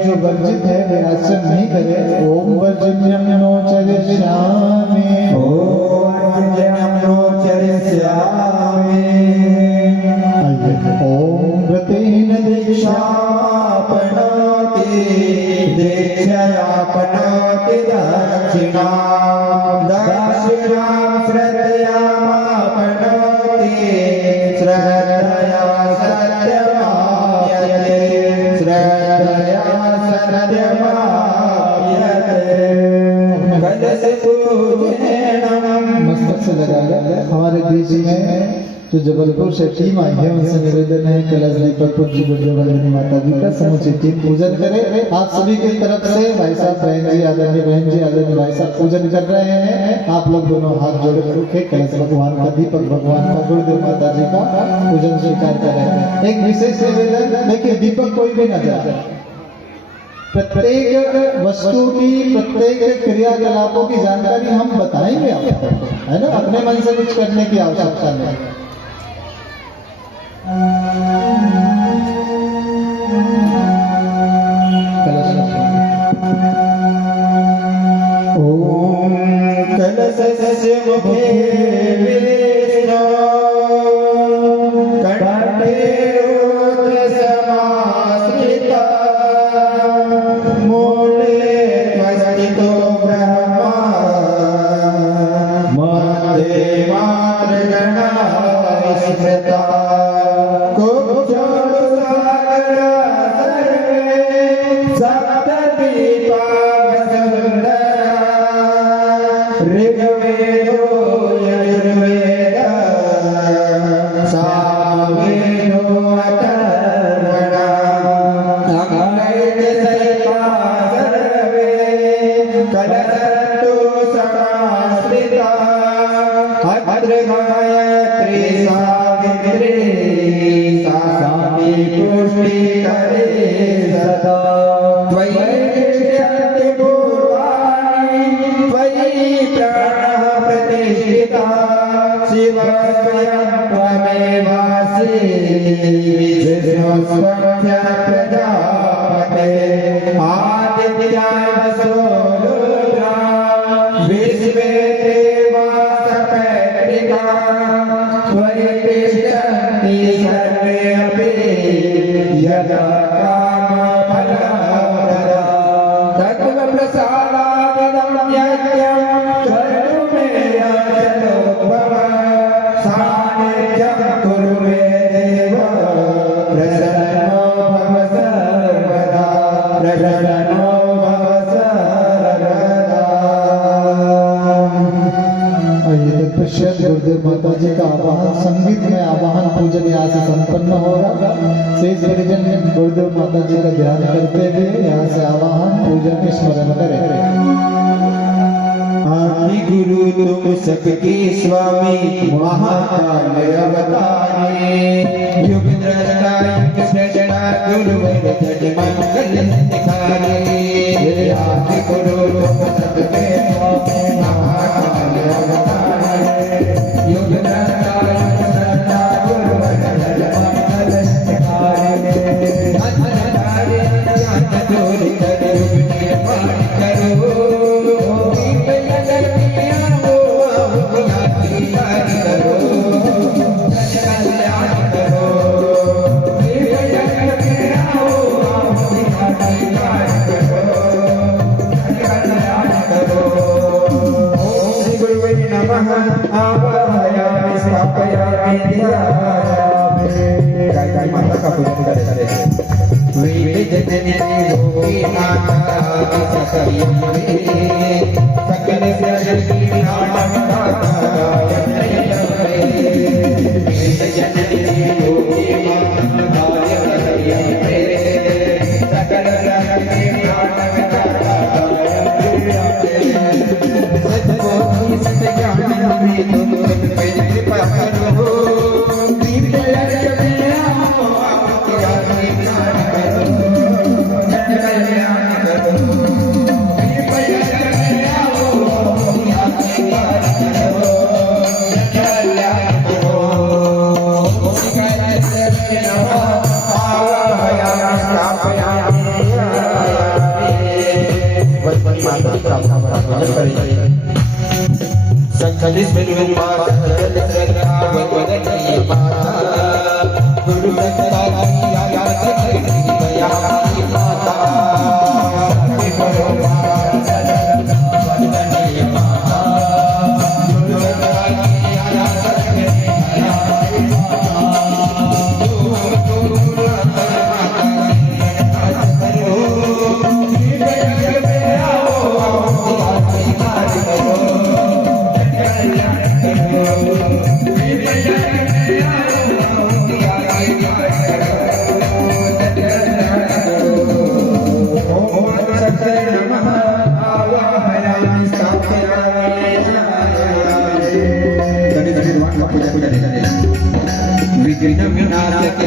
जो वर्जित है वे आचरण नहीं करे। ओम वर्जन्यं नो चरिष्यामि, ओम वर्जन्यं नो चरिष्यामि। ओम व्रतेन दीक्षापनोति, दीक्षयापनोति दक्षिणां, दक्षिणां श्रद्धयामापनोति, श्रद्धया सत्यमाप्यते, श्रद्धया सत्यमाप्यते। कलश पूजनेन मस्तक से लगा हमारे बीच में जो जबलपुर से टीम आई है उनसे निवेदन है कलश दीपक पूज्य गुरुदेव वंदनी माता जी का समूची टीम पूजन करे। आप सभी की तरफ से भाई साहब बहन जी आदरणीय बहन जी आदरणीय भाई साहब पूजन कर रहे हैं। आप लोग दोनों हाथ जोड़े रखे कलश भगवान का दीपक भगवान का गुरुदेव माता जी का पूजन स्वीकार कर रहे हैं। एक विशेष निवेदन देखिए दीपक कोई भी न जाए, प्रत्येक वस्तु की प्रत्येक क्रियाकलापों की जानकारी हम बताएंगे आपको, है ना। अपने मन से कुछ करने की आवश्यकता नहीं। ओम कलशस्य मुखे विष्णो कंठे रुद्र समाश्रिता, मूले त्वस्थितो ब्रह्मा, मध्ये मातृगणा स्मृता, कुक्षोरुसागरा सर्वे सप्तद्वीपावसुन्धरा, ऋग्वेदो यजुर्वेदः, सामवेदो अथर्वणः, अग्नैर्दशैवा सर्वे कलशन्तु समाश्रिताः, अत्र गायत्री सावित्री विष्णुस्वस्य प्रजापते आदित्याय वसो रुद्रा विश्वे देवाः सपत्निका त्वयि तिष्ठन्ति सर्वे अपि यदा कामफलप्रदा तत्त्वप्रसादादिदं यज्ञं कर्तुमेयाचलोद्भव सान्निध्यं कुरु मे देव प्रसन्नो भव सर्वदा प्रसन्नो भव सर्वदा। आइए तत्पश्चात गुरुदेव माता जी का आवाहन संगीत में आवाहन पूजन यहाँ से संपन्न होगा। शेष परिजन गुरुदेव माता जी का ध्यान करते हुए यहाँ से आवाहन पूजन में स्मरण करें। आदि गुरु तुम सबके स्वामी महाकाल अवतारी युग द्रष्टा युग सृष्टा गुरुवर जड मंगल दिखारे आदि गुरु तुम सबके स्वामी महाकाल अवतारी युग द्रष्टा युग सृष्टा गुरुवर जड मंगल दिखारे अनंतारे ज्ञान चोरी कर युग निर्माण करो आवाहयामि स्थापयामि ध्यायामि गायत्री माता का पूजन करें। वेद जननी भोगी माता सकल सृष्टि नाटक वेद जननी भोगी माता सकल सृष्टि नाटक संकलित गुरु विघ्न विनाशक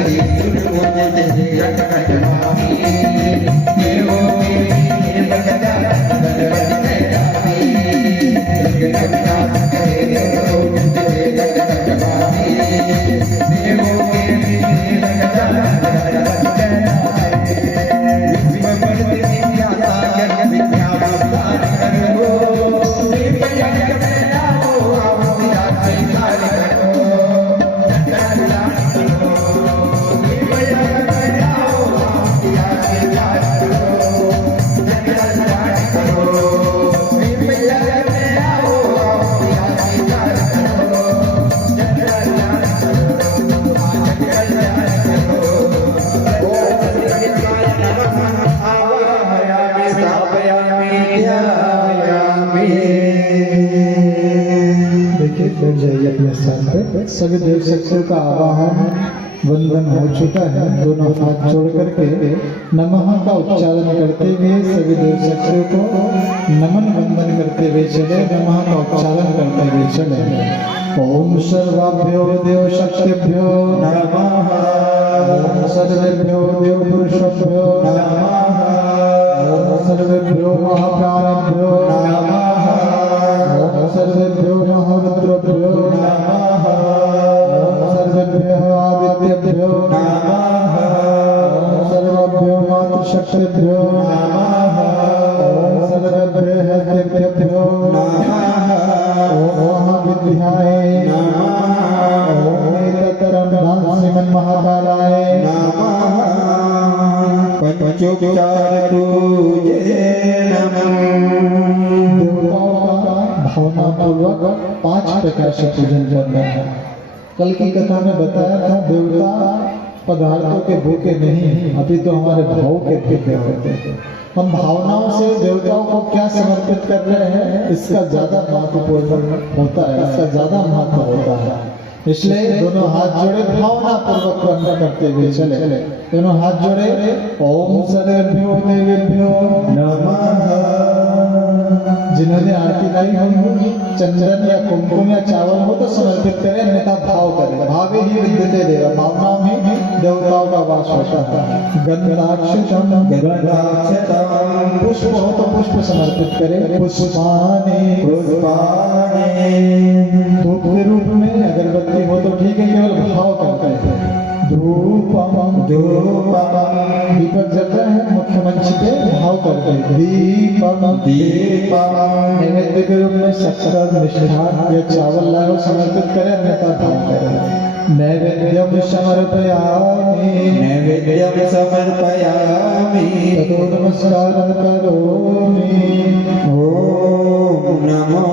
सभी देव शक्तियों का आवाहन वंदन हो चुका है। दोनों हाथ जोड़ करके नमः का उच्चारण करते हुए सभी देव शक्तियों को नमन वंदन करते हुए चले, नमः का उच्चारण करते हुए चले। ओम सर्वाभ्यो देव शक्तिभ्यो नमः, ओम सर्वेभ्यो देव पुरुषभ्यो नमः, ओम सर्वेभ्यो महाप्राणभ्यो नमः, ओम सर्वेभ्यो महारुद्रभ्यो नमः, ओम सर्वेभ्यो आदित्य शक्तिभ्यो नमः ओम सर्वेभ्यः देवेभ्यो नमः ओम महाविद्याय नमः ओम एतत्तरं श्रीमन्महाकालाय नमः पंचोपचार पूजे नमः। देवताओं का भावनापूर्वक 5 प्रकार से पूजन करना है। कल की कथा में बताया था देवता पदार्थों के भूखे नहीं, अभी तो हमारे भाव के भूखे होते हैं। हम भावनाओं से देवताओं को क्या समर्पित कर रहे हैं, इसका ज्यादा महत्वपूर्ण होता है, इसका ज्यादा महत्व होता है। इसलिए दोनों हाथ जोड़े भावना पूर्वक कर्म करते हुए चले। दोनों हाथ जोड़े ओम सर्वेभ्यो देवेभ्यो नमः। जिन्होंने आरती लाई होगी चंदन या कुमकुम या चावल हो तो समर्पित करें, अन्यथा भाव करें। भावे ही विद्यते देव, भावनाओं में देवताओं का वास होता है। गंधाक्षतम पुष्प हो तो पुष्प समर्पित करें। पुष्पानि धूप के रूप में, अगरबत्ती हो तो ठीक है, केवल भाव करते हैं। धूपम दीपक जल रहा है मुख्य मंच पे, भाव करते हैं। दीपम नैवेद्य के रूप में शक्कर मिष्ठान या चावल लाओ समर्पित करें, अन्यथा भाव करें। नैवेद्यम समर्पयामि ततो नमस्कारं करोमि। ओम नमो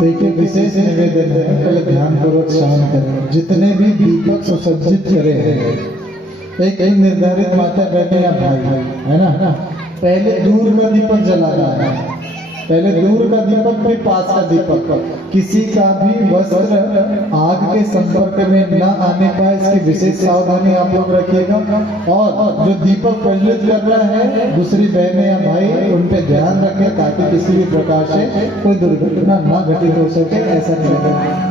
देखिए विशेष निवेदन है, पहले ध्यान पूर्वक श्रवण करें। जितने भी दीपक सुसज्जित करे एक निर्धारित मात्रा बैठे या भाई है ना, पहले दूर का दीपक जला रहा है, पहले दूर का दीपक फिर पास का दीपक। किसी का भी वस्त्र आग के संपर्क में न आने पाए, इसकी विशेष सावधानी आप लोग रखिएगा। और जो दीपक प्रज्वलित कर रहा है दूसरी बहनें या भाई, उन पे ध्यान रखें ताकि किसी भी प्रकार से कोई दुर्घटना न घटित हो सके, ऐसा नहीं करना।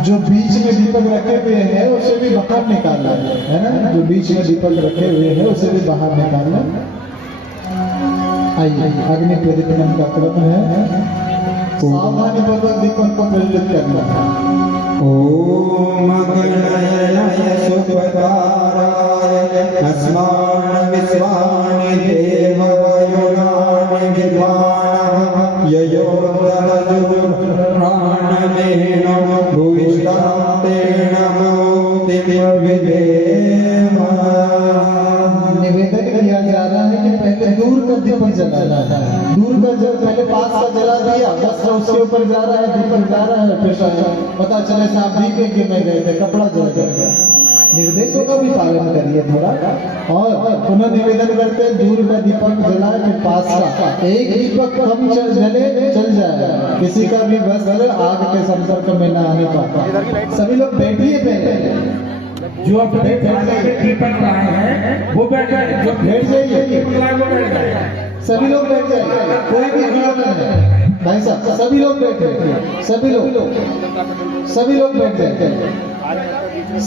जो बीच में दीपक रखे हुए हैं उसे भी बाहर निकालना है ना, जो बीच में दीपक रखे हुए हैं उसे भी बाहर निकालना। आइए अग्नि प्रदीपन का क्रम है, सावधानी पूर्वक दीपक को प्रज्वलित करना है। ओम गणनाय सुपकाराय अस्मान विश्वानि देवयुगानि विद्वानः ययोर्दहजुर्प्राणमेनो भूयिष्ठाते नमो दिव्यविदेव। निवेदन किया जा रहा है कि पहले दूर का दीपक जलाना है। दूर का जब पहले पास का जला दिया, वस्त्र उसके ऊपर जा रहा है, दीपक जा रहा है, फिर पता चले साहब दीपे के में गए थे, कपड़ा जल गया। निर्देशों का भी पालन करिए थोड़ा। और पुनः निवेदन करते हैं दूर का दीपक जला फिर पास का। एक दीपक कम जले चल जाए, किसी का भी वस्त्र आग के संपर्क में न आने पाता। सभी लोग बैठिए पहले, जो अपने दीपक लाए हैं वो बैठ जाए, जो बैठ जाइए, दीपक लाए वो बैठ जाए। सभी लोग बैठ जाइए, कोई भी खड़ा न है। भाई साहब सभी लोग बैठे, सभी लोग बैठ जाइए,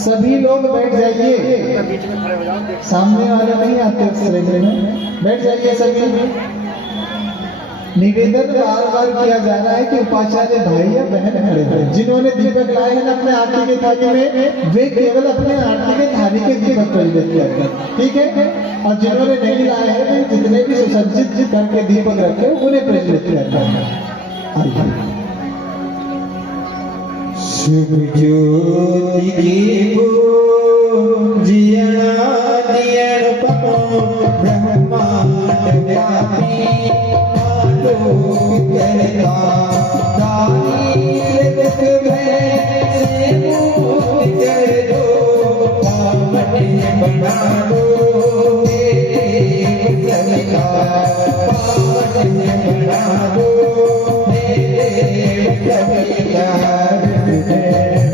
सभी लोग बैठ जाइए। सामने वाले नहीं आते श्रेणी में, बैठ जाइए सभी। निवेदन बार बार किया जा रहा है कि उपाचार्य भाई या बहन खड़े हैं, जिन्होंने दीपक लाए हैं अपने आरती के थाली में, वे केवल अपने आरती के थाली के दीपक प्रज्वलित करते, ठीक है। और जिन्होंने नहीं लाए हैं वे जितने भी सुसज्जित करके दीपक रखे उन्हें प्रज्वलित करते हैं। शुभ ज्योति की पूजिया दियण पको ब्रह्मांड व्यापी आलोक करता दानील दुख भय से मुक्त कर दो, पावन बना दो मेरे सविता, पावन बना दो मेरे सविता।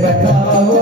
बताओ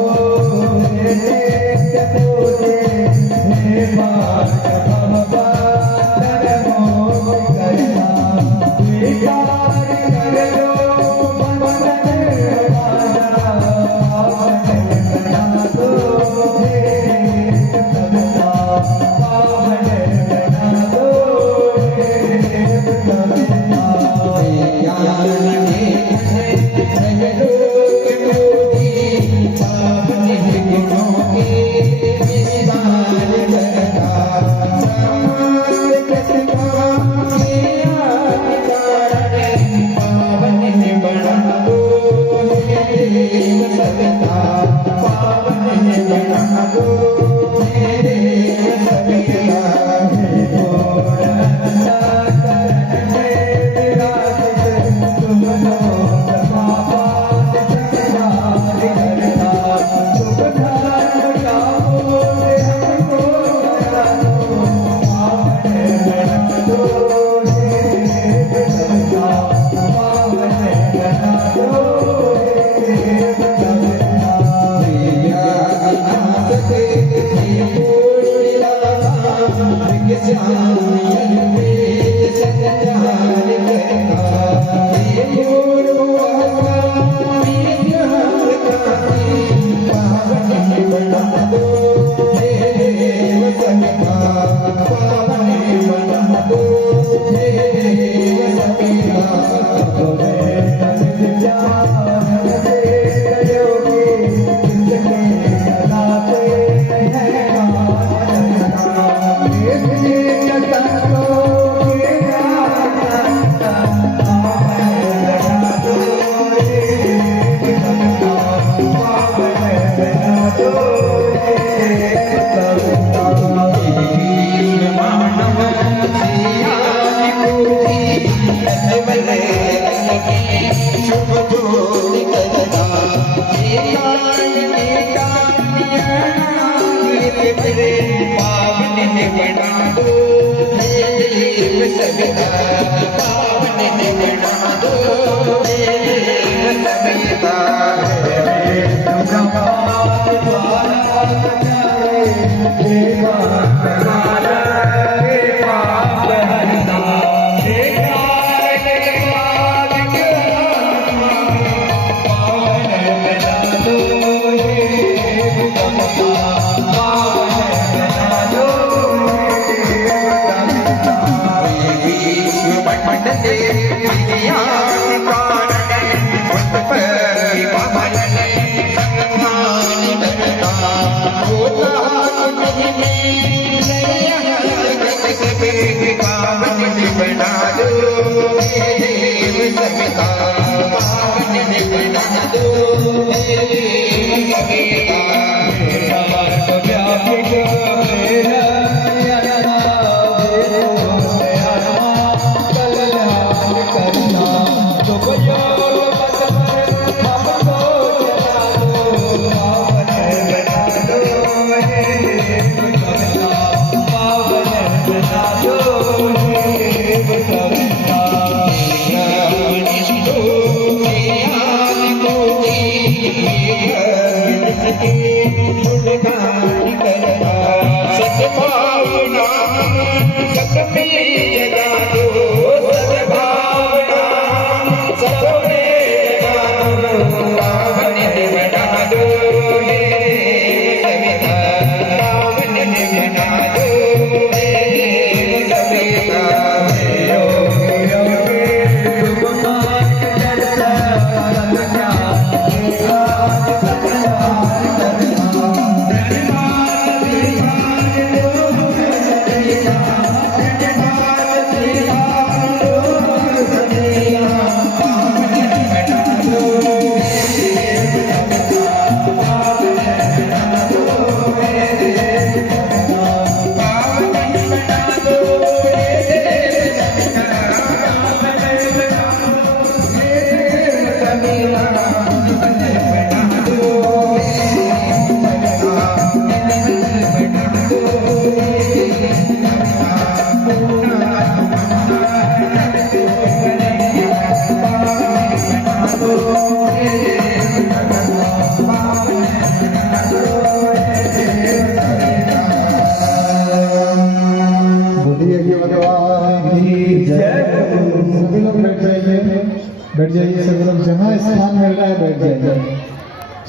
बैठ जाइए सभी लोग, जहाँ स्थान मिल रहा है बैठ जाइए,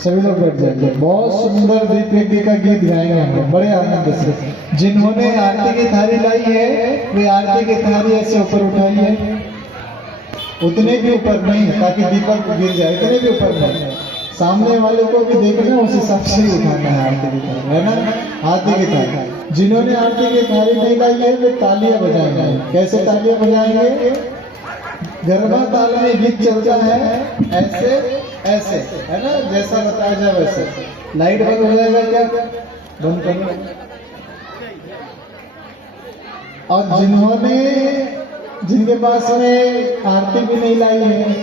सभी लोग बैठ जाइए। बहुत सुंदर दीप यज्ञ का गीत गाएंगे हम लोग बड़े आनंद से। जिन्होंने आरती की थाली लाई है वे आरती की थाली ऐसे ऊपर उठाइए, उतने भी ऊपर नहीं ताकि दीपक गिर जाए, इतने भी ऊपर नहीं, सामने वाले को भी देखना उस हिसाब से ही उठाना है आरती की थाली, है ना। आरती की थाली जिन्होंने आरती की थाली नहीं लाई है वे तालियां बजाएंगे। कैसे तालियां बजाएंगे? गरबा ताल में गीत चलता है ऐसे ऐसे, है ना, जैसा बताया जाए वैसे। लाइट बंद हो जाएगा क्या? बंद करो। और जिनके पास में आरती भी नहीं लाई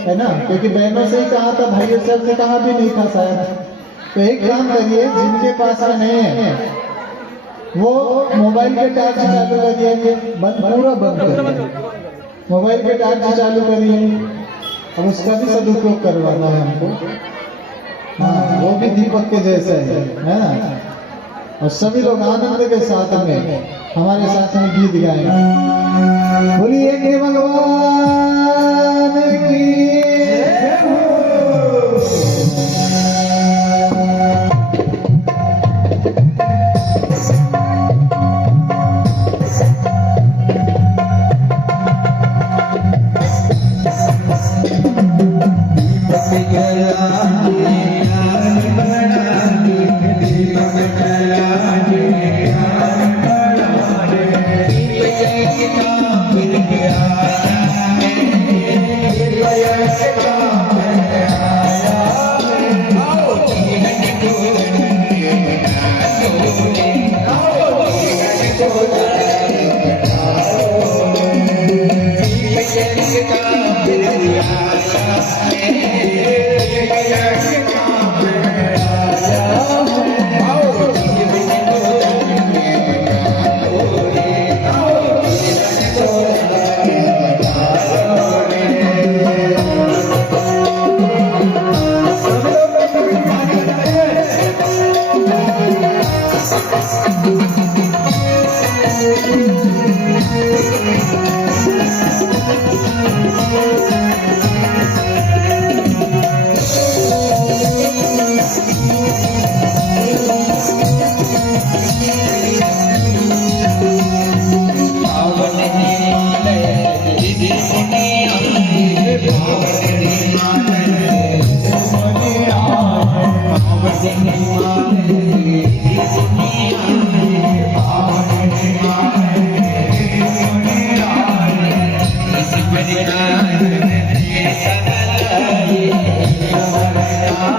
है ना, क्योंकि बहनों से ही कहा था, भाइयों से कहा भी नहीं था शायद, तो एक काम करिए, जिनके पास में नहीं है वो मोबाइल के टॉर्च चालू करिए, पूरा बंद करिए, मोबाइल के टॉर्च चालू करिए। अब उसका भी सदुपयोग करवाना है हमको, हाँ, वो भी दीपक के जैसा है ना। और सभी लोग आनंद के साथ में हमारे साथ में गीत गाएंगे। बोलिए कि भगवान की जय हो।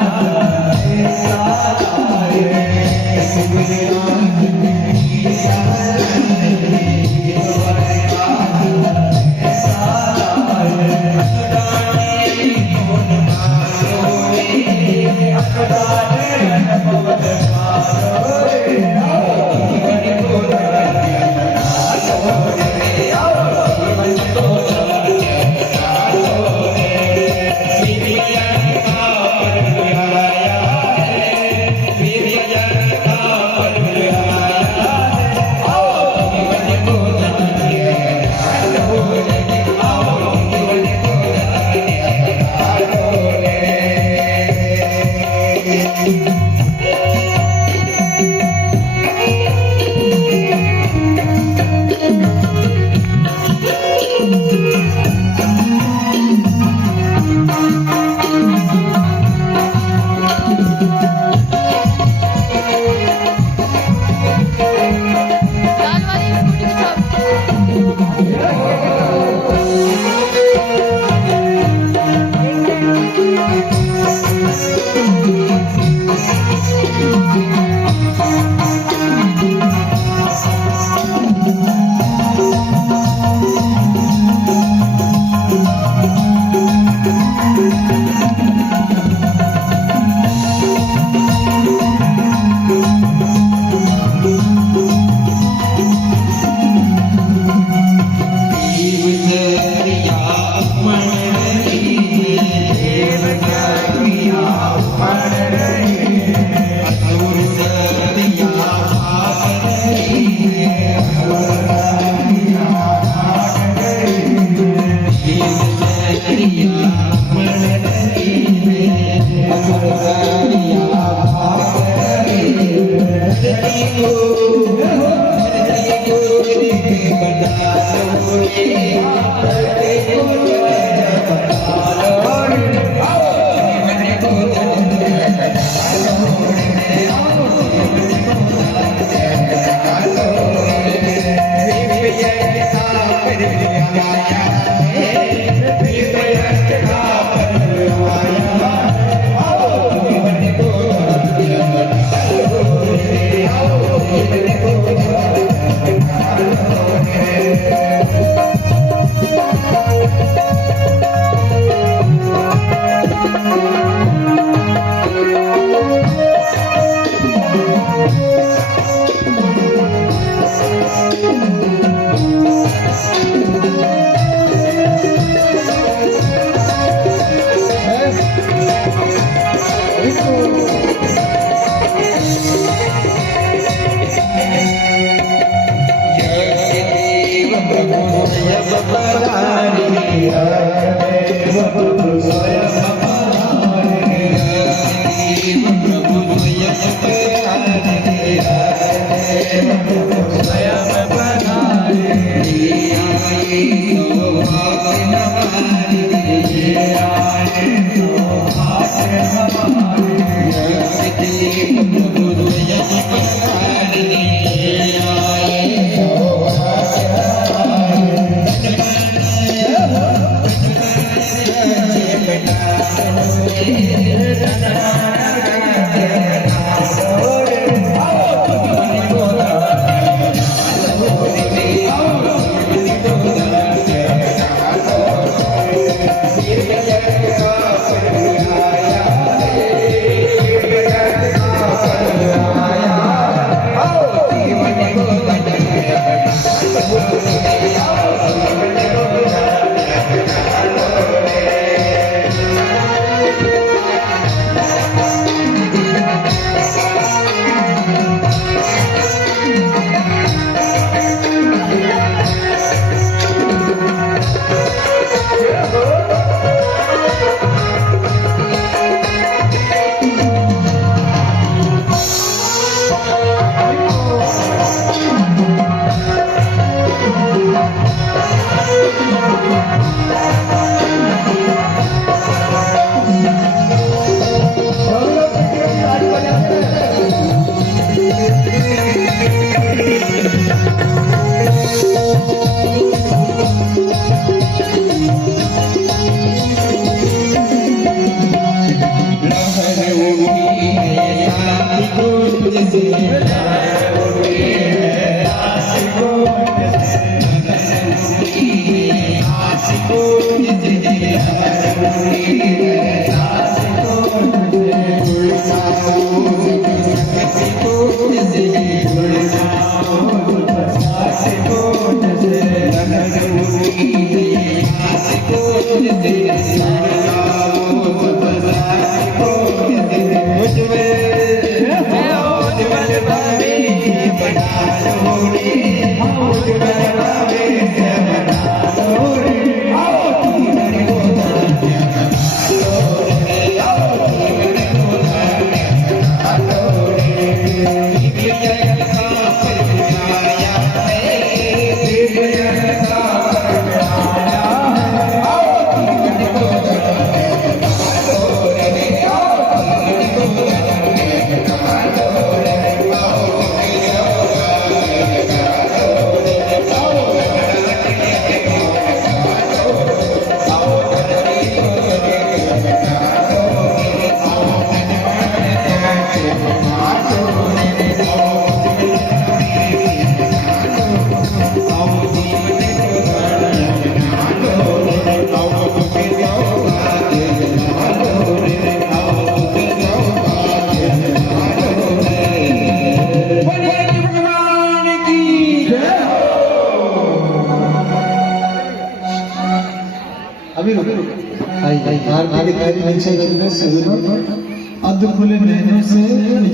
अंध खुले नैनों से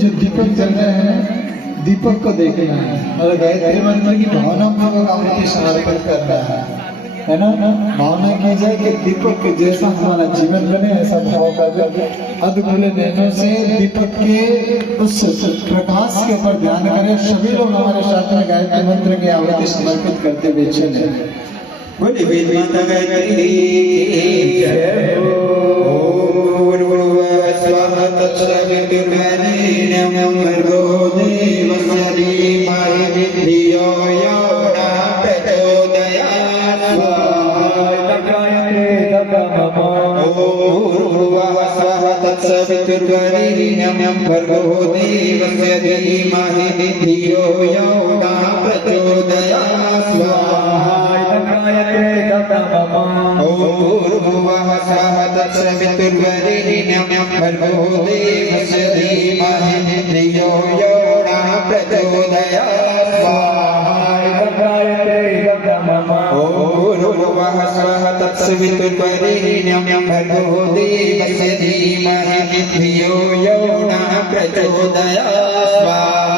जो दीपक जल रहे हैं, दीपक को देखना है और गायत्री मंत्र की भावना पूर्वक आहुति समर्पित करना है ना। भावना की जाए कि दीपक के जैसा हमारा जीवन बने, ऐसा भाव कर अंध खुले नैनों से दीपक के उस प्रकाश के ऊपर ध्यान करें। सभी लोग हमारे साथ में गायत्री मंत्र की आहुति समर्पित करते हुए चले। बोले वेद माता गायत्री की जय हो। स्वाहा तत्सवितुर्वरेण्यं भर्गो देवस्य धीमहि धियो यो नः प्रचोदयात्। स्वाहा तत्सवितुर्वरेण्यं भर्गो देवस्य धीमहि धियो यो नः प्रचोदयात्। स्वाहा तत्सवितुर्वरेण्यं भर्गो देवस्य धीमहि धियो यो नः प्रचोदयात्। स्वाहा तत्सवितुर्वरेण्यं भर्गो देवस्य धीमहि धियो यो नः प्रचोदयात्। स्वाहा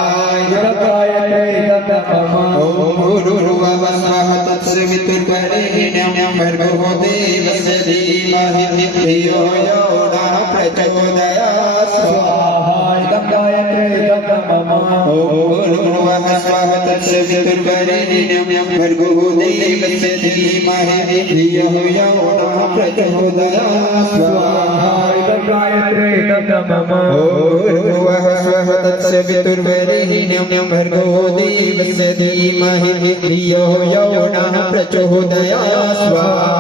तत्सवितुर्वरेण्यं भर्गो देवस्य धीमहि धियो यो नः प्रचोदयात्। स्वाहा तत्सवितुर्वरेण्यं भर्गो देवस्य धीमहि धियो यो नः प्रचोदयात्। स्वाहा तस्य वितुर्वरेण्यं भर्गो देवस्य धीमहि धियो यो नः प्रचोदयात् स्वाहा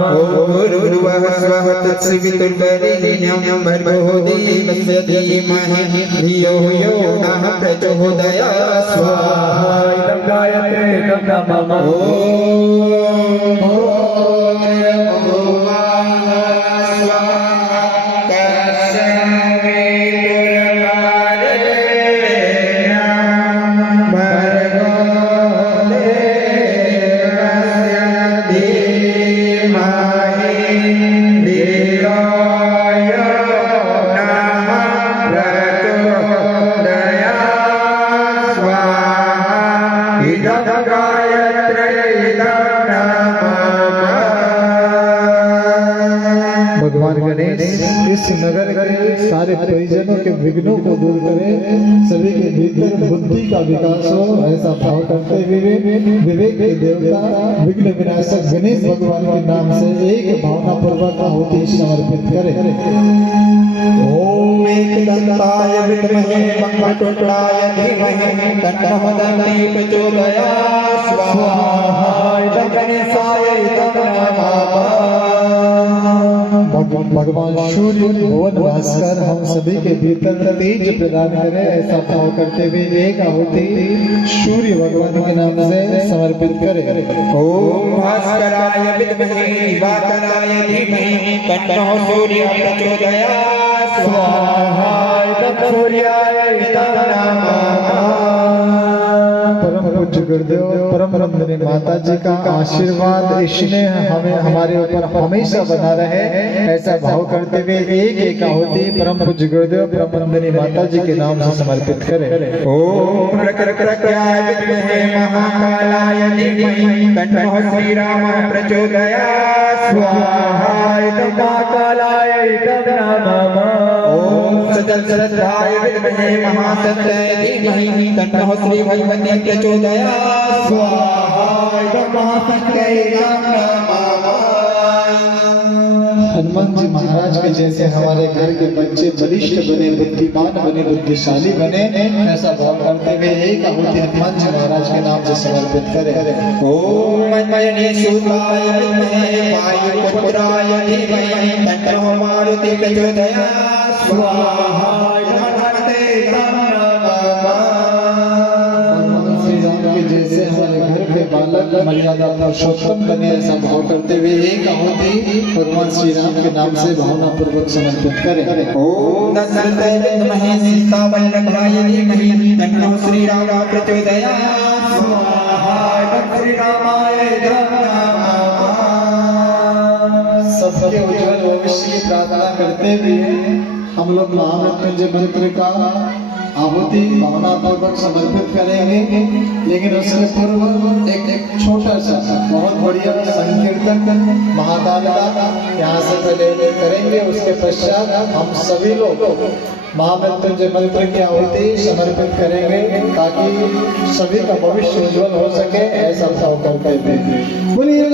भूर्भुवः स्वः तत्सवितुर्वरेण्यं भर्गो देवस्य धीमहि धियो यो नः प्रचोदयात् स्वाहा भगवान गणेश इस नगर के सारे परिजनों के विघ्नों को दूर करें, सभी के भीतर बुद्धि का विकास हो, ऐसा भाव करते हुए विवेक के देवता विघ्न विनाशक गणेश भगवान के नाम से एक भावना पूर्वक आहुति समर्पित करें। ओम एकदंताय विद्महे वक्रतुंडाय धीमहि तन्नः दन्ति प्रचोदयात् स्वाहा गणेशाय नमः। भगवान सूर्य भुवन भास्कर हम सभी के भीतर तेज प्रदान करें, ऐसा भाव करते हुए एक आहुति सूर्य भगवान के नाम से समर्पित करें। ओम भास्कराय विद्महे दिवाकराय धीमहि तन्नः सूर्यः प्रचोदयात् स्वाहा सूर्याय नमः। परम पूज्य गुरुदेव परम रमणीय माता जी का आशीर्वाद स्नेह हमें हमारे ऊपर हमेशा बना रहे, ऐसा भाव करते हुए एक आहुति परम पूज्य गुरुदेव परम रमणीय माता जी के नाम से समर्पित करें। ओम प्रकृत्याय विद्महे महाकालाय धीमहि तन्नः श्रीरामः प्रचोदयात् स्वाहा महाकालाय नमः। ओम सचराय विद्महे महासत्याय धीमहि तन्नः श्री भगवती प्रचोदयात् स्वाहा महासत्याय नमः। हनुमान जी महाराज के जैसे हमारे घर के बच्चे बलिष्ठ बने, बुद्धिमान बने, बुद्धिशाली बने, ऐसा भाव करते हुए एक आहुति हनुमान जी महाराज के नाम से समर्पित करें। ओम मन्मयनीसूताय विद्महे वायुपुत्राय धीमहि तन्नः मारुतिः प्रचोदयात् स्वाहा नमस्ते भगवान श्री राम के जैसे हमारे घर के बालक मर्यादा पुरुषोत्तम बने, ऐसा भाव करते हुए एक आहुति भगवान श्री राम के नाम से भावना पूर्वक समर्पित करें। ओम दशरथाय विद्महे सीतावल्लभाय धीमहि तन्नः श्रीरामः प्रचोदयात् स्वाहा श्रीरामाय नमः। सबके उज्जवल भविष्य की प्रार्थना करते हुए हम लोग महामृत्युंजय मंत्र का आहुति भावना पूर्वक समर्पित करेंगे, लेकिन उससे पूर्व एक छोटा सा बहुत बढ़िया संकीर्तन महाकाल का यहाँ से पहले करेंगे। उसके पश्चात हम सभी लोग महामृत्युंजय मंत्र की आहुति समर्पित करेंगे ताकि सभी का भविष्य उज्जवल हो सके, ऐसा भाव करते हुए बोलिए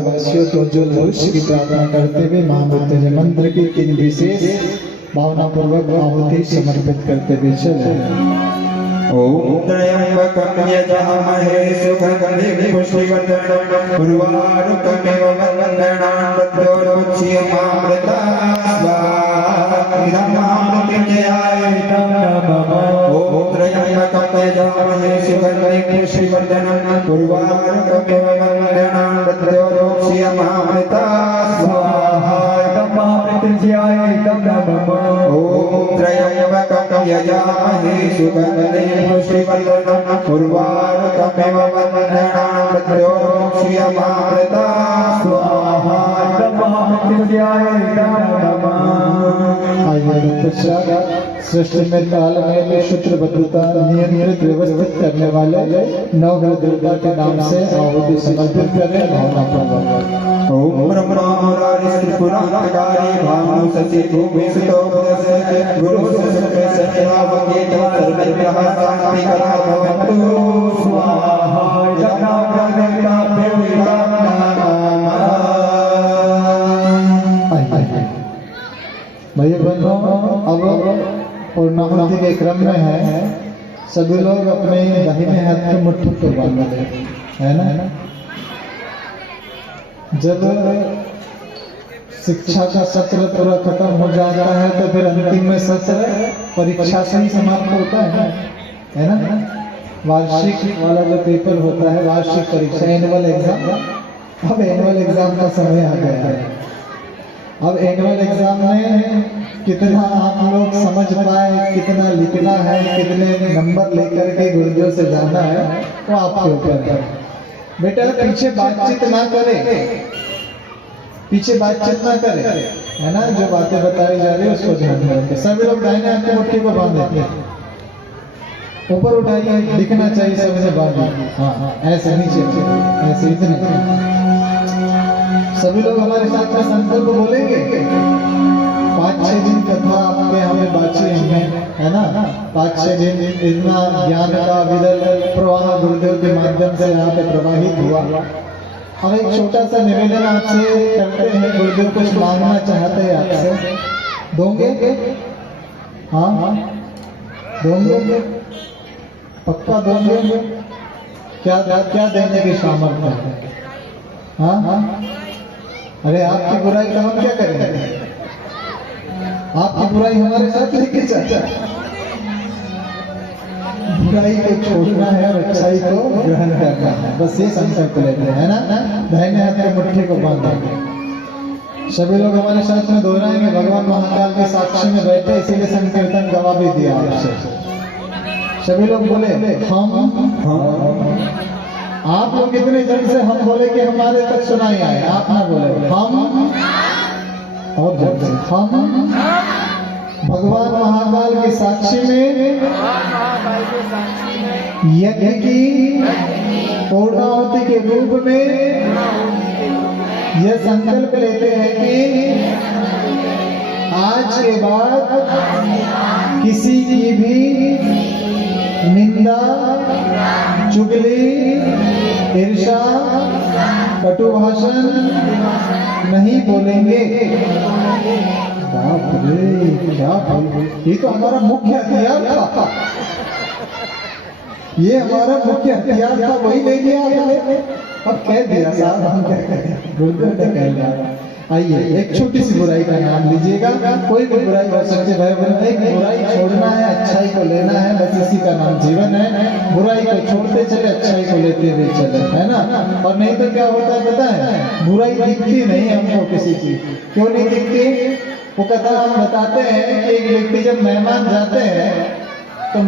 वासियों के उज्जवल भविष्य की प्रार्थना करते हुए महामृत्युंजय मंत्र की 3 विशेष भावना पूर्वक आहुति समर्पित करते हुए चले। ओम त्र्यंबकं यजामहे सुगंधिं पुष्टिवर्धनं उर्वारुकमिव वन्दनान् तद्योच्यमामृतात् स्वाहा इदमामृतमृतयाय नमः। ओम त्र्यंबकं यजामहे सुगंधिं पुष्टिवर्धनं उर्वारुकमिव वन्दनान् तद्योच्यमामृतात् स्वाहा इदमामृतमृतयाय नमः। ओम त्र्यंबकं यजामहे सुगंधिं पुष्टिवर्धनं उर्वारुकमिव वन्दनान् तद्योच्यमामृतात् स्वाहा इदमामृतमृतयाय नमः। आइए तत्पश्चात सृष्टि में तालमेल सूत्रबद्धता नियंत्रित व्यवस्थित करने वाले नवग्रह देवता के नाम से आहुति समर्पित करें भावना पूर्वक। ओम ब्रह्मा मुरारी त्रिपुराकारी भानु शशि भूमि सुतो भजसे गुरु सत्य सत्यावके सर्वज्ञः शांति करा भवन्तु स्वाहा जगन्नाथाभ्यो भाई बहनों, अब पूर्णाहुति के क्रम में है, सभी लोग अपने दाहिने हाथ की मुट्ठी को बांध लें, है ना। जब शिक्षा का सत्र पूरा खत्म हो जाता है तो फिर अंतिम में सत्र परीक्षा से ही समाप्त होता है ना। वार्षिक वाला जो पेपर होता है, वार्षिक परीक्षा, एनुअल एग्जाम। अब एनुअल एग्जाम का समय आ गया है। अब एनुअल एग्जाम में कितना आप लोग समझ पाए, कितना लिखना है, कितने नंबर लेकर के गुरुजों से जाना है, तो आपके ऊपर है। बेटा पीछे बातचीत ना करे, पीछे बातचीत ना करे, है ना। जो बातें बताई जा रही है उसको ध्यान में रखें। सभी लोग दाहिने हाथ की मुट्ठी को बांध देते हैं, ऊपर उठाइए, दिखना चाहिए सबसे बांधिए। हाँ, ऐसे नीचे, ऐसे इतने। सभी लोग हमारे साथ में संकल्प बोलेंगे। 5-6 दिन कथा आपके यहाँ पे बाची हमने, है ना। 5-6 दिन इतना ज्ञान का विरल प्रवाह गुरुदेव के माध्यम से यहाँ पे प्रवाहित हुआ। हम एक छोटा सा निवेदन आपसे करते हैं, गुरुदेव कुछ मांगना चाहते हैं आपसे, दोगे? हाँ, दोगे? पक्का दोगे? क्या देने की सामर्थ्य है? हाँ, अरे आपकी बुराई का हम क्या करेंगे? आपकी बुराई हमारे साथ लेके चलता। बुराई को छोड़ना है और अच्छाई को ग्रहण करना है, बस ये संकल्प लेते हैं ना। दाहिने हाथ की मुट्ठी को बांधेंगे। सभी लोग हमारे साथ में दोहराएंगे। भगवान महाकाल के साक्षी में बैठे, इसीलिए संकीर्तन गवा भी दिया आपसे। सभी लोग बोले हम। आप लोग कितने जन से हम बोले कि हमारे तक सुनाई आए, आप ना बोले हम। और जन से हम भगवान महाकाल के साक्षी में यज्ञ की पूर्णाहुति के रूप में यह संकल्प लेते हैं कि आज के बाद किसी की भी निंदा, चुगली, ईर्ष्या, कटु भाषण नहीं बोलेंगे। बाप रे, क्या बोल, ये तो हमारा मुख्य हथियार था। ये हमारा मुख्य हथियार था, वही ले लिया आपने। अब कह दिया साहब, हम क्या करें, गुरुदेव ने कह दिया। आइए एक छोटी सी बुराई का नाम लीजिएगा। कोई भी बुराई हो सकती है, एक बुराई छोड़ना है, अच्छाई को लेना है, बस इसी का नाम जीवन है। बुराई को छोड़ते चले, अच्छाई को लेते हुए चले, है ना। और नहीं तो क्या होता है पता है, बुराई दिखती नहीं हमको किसी की। क्यों नहीं दिखती? वो कथा हम बताते हैं कि एक व्यक्ति जब मेहमान जाते हैं तो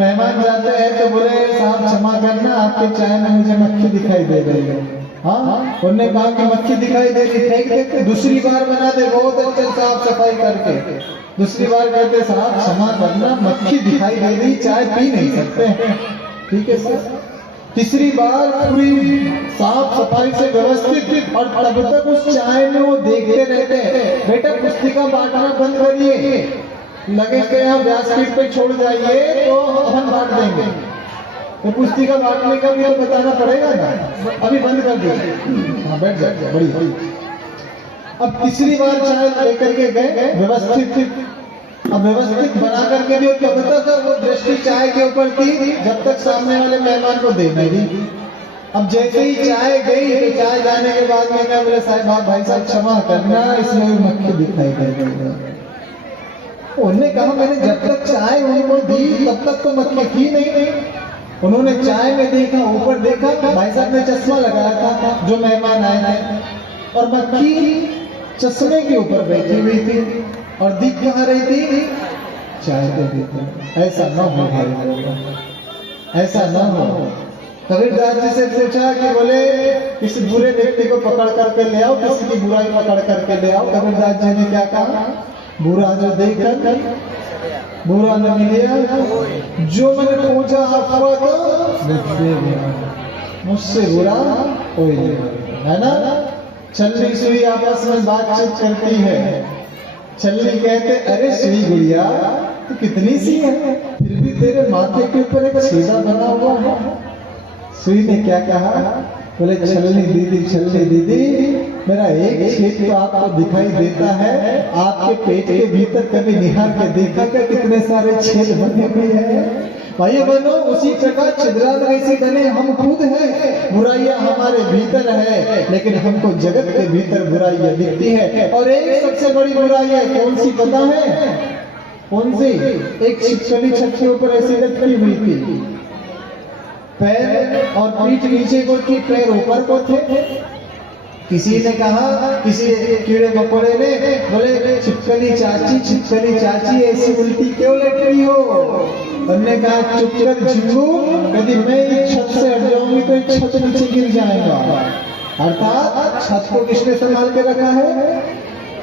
बोले साहब क्षमा करना, आपके चाय में मुझे मक्खी दिखाई दे रही है। हाँ, उन्होंने कहा कि मक्खी दिखाई दे रही, फेंक देते, दूसरी बार बना दे, बहुत अच्छे साफ सफाई करके। दूसरी बार कहते साहब क्षमा करना, मक्खी दिखाई दे रही, चाय पी नहीं सकते। ठीक है सर। तीसरी बार पूरी साफ सफाई से व्यवस्थित, और तब तक उस चाय में वो देखते रहते हैं। बेटा पुस्तिका बांटना बंद करिए, लगे के यहाँ व्यासपीठ पे छोड़ जाइए तो हम बांट देंगे। तो पुस्तिका बांटने का भी तो बताना पड़ेगा ना। अभी बंद कर दीजिए, हाँ बैठ जाए, बड़ी बड़ी। अब तीसरी बार चाय लेकर के गए व्यवस्थित, अब व्यवस्थित बना करके भी जब तक वो दृष्टि चाय के ऊपर थी जब तक सामने वाले मेहमान को दे नहीं दी। अब जैसे ही चाय गई तो चाय जाने के बाद में क्या बोले, साहब भाई साहब क्षमा करना, इसमें भी मक्खी दिखाई दे गई। उन्होंने कहा मैंने जब तक चाय उनको दी तब तक तो मक्खी थी नहीं। उन्होंने चाय में देखा, ऊपर देखा, भाई साहब ने चश्मा लगाया था जो मेहमान आए थे, और मक्खी चश्मे के ऊपर बैठी हुई थी और दिख कहाँ रही थी, चाय के भीतर। ऐसा न हो भाई, ऐसा न हो। कबीरदास जी से पूछा कि बोले किसी बुरे व्यक्ति को पकड़ करके ले आओ, किसी की बुराई पकड़ करके ले आओ। कबीरदास जी ने क्या कहा, बुरा जो देखकर बुरा न मिलेगा, जो मैंने पूछा आपको तो मुझसे बुरा कोई नहीं, है ना। छल्ली सुई आपस में बातचीत करती है। छल्ली कहते अरे सुई गुड़िया तो कितनी सी है, फिर भी तेरे माथे के ऊपर एक छेदा बना हुआ है। सुई ने क्या कहा, बोले छल्ली दीदी मेरा एक छेद तो आपको दिखाई देता है, आपके पेट के भीतर कभी निहार के देखा क्या कितने सारे छेद बने हुए हैं। भाइयों बहनों, उसी प्रकार छिद्रान वैसी बने हम खुद हैं, बुराइयां हमारे भीतर है, लेकिन हमको जगत के भीतर बुराइयां दिखती है। और एक सबसे बड़ी बुराई है, कौन सी पता है, कौन सी, एक छिपकली छत के ऊपर ऐसी लटकी हुई थी, पैर और पीठ नीचे को थी, पैर ऊपर को थे। किसी ने कहा, किसी कीड़े मकोड़े ने, बोले छिपकली चाची ऐसी उल्टी क्यों लट रही हो। हमने कहा चुप कर झिंगू, यदि मैं इस छत से हट जाऊंगी तो इस छत नीचे गिर जाएगा। अर्थात छत को किसने संभाल के रखा है,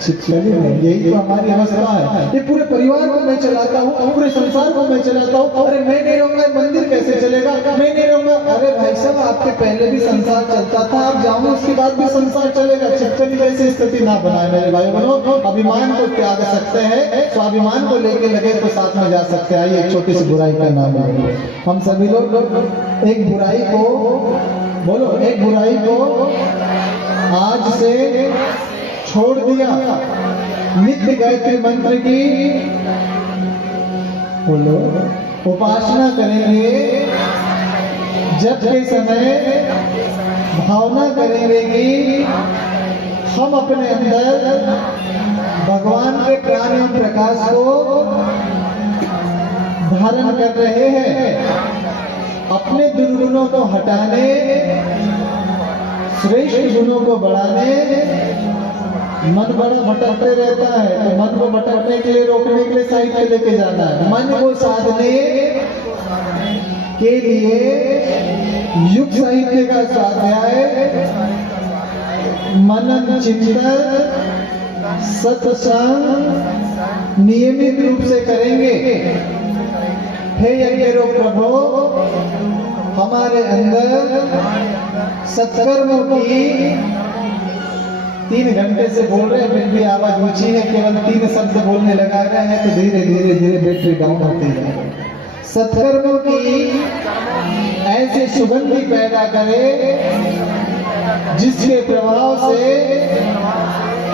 छिपकली ने। यही तो हमारी अवस्था है। ये पूरे परिवार को मैं चलाता हूँ, पूरे संसार को मैं चलाता हूँ। अरे मैं नहीं रहूंगा मंदिर कैसे चलेगा, मैं नहीं रहूंगा। अरे भाई साहब आपके पहले भी संसार चलता था, आप जाओ उसके बाद भी संसार चलेगा। छिपकली जैसी स्थिति ना बनाए मेरे भाई बहनों। अभिमान को त्याग सकते हैं, स्वाभिमान को लेके लगे तो साथ में जा सकते हैं। आइए एक छोटी सी बुराई का नाम है, हम सभी लोग एक बुराई को बोलो, एक बुराई को आज से छोड़ दिया। नित्य गायत्री मंत्र की बोलो उपासना करेंगे, जप के समय भावना करेंगे कि हम अपने अंदर भगवान के प्राण एवं प्रकाश को धारण कर रहे हैं। अपने दुर्गुणों को हटाने, श्रेष्ठ गुणों को बढ़ाने। मन बड़ा भटकते रहता है, तो मन को भटकने के लिए, रोकने के लिए साहित्य लेके जाना है। मन को साधने के लिए युग साहित्य का स्वाध्याय, मनन चिंतन सत्संग नियमित रूप से करेंगे। हे यज्ञ प्रभो, हमारे अंदर सत्कर्मों की 3 घंटे से बोल रहे हैं, फिर भी आवाज ऊंची है, केवल 3 शब्द बोलने लगा रहे हैं तो धीरे धीरे बैटरी डाउन होती है। सत्कर्मों की ऐसी सुगंधी पैदा करे जिसके प्रभाव से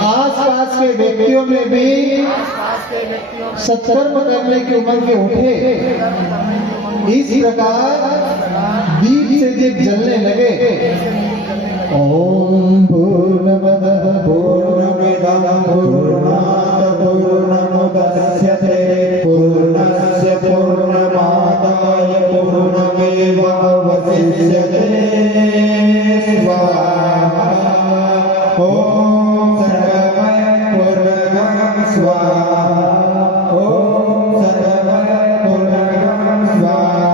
आसपास के व्यक्तियों में भी सत्कर्म करने की उमंग उठे। इस प्रकार दीप से जब जलने लगे, ओम पूर्णमदः पूर्णमिदं पूर्णात् पूर्णमुदच्यते पूर्णस्य पूर्णमादाय पूर्णमेवावशिष्यते। स्वाहा। ओम सर्वमय पूर्णगं स्वाहा। ओम सर्वमय पूर्णगं स्वाहा।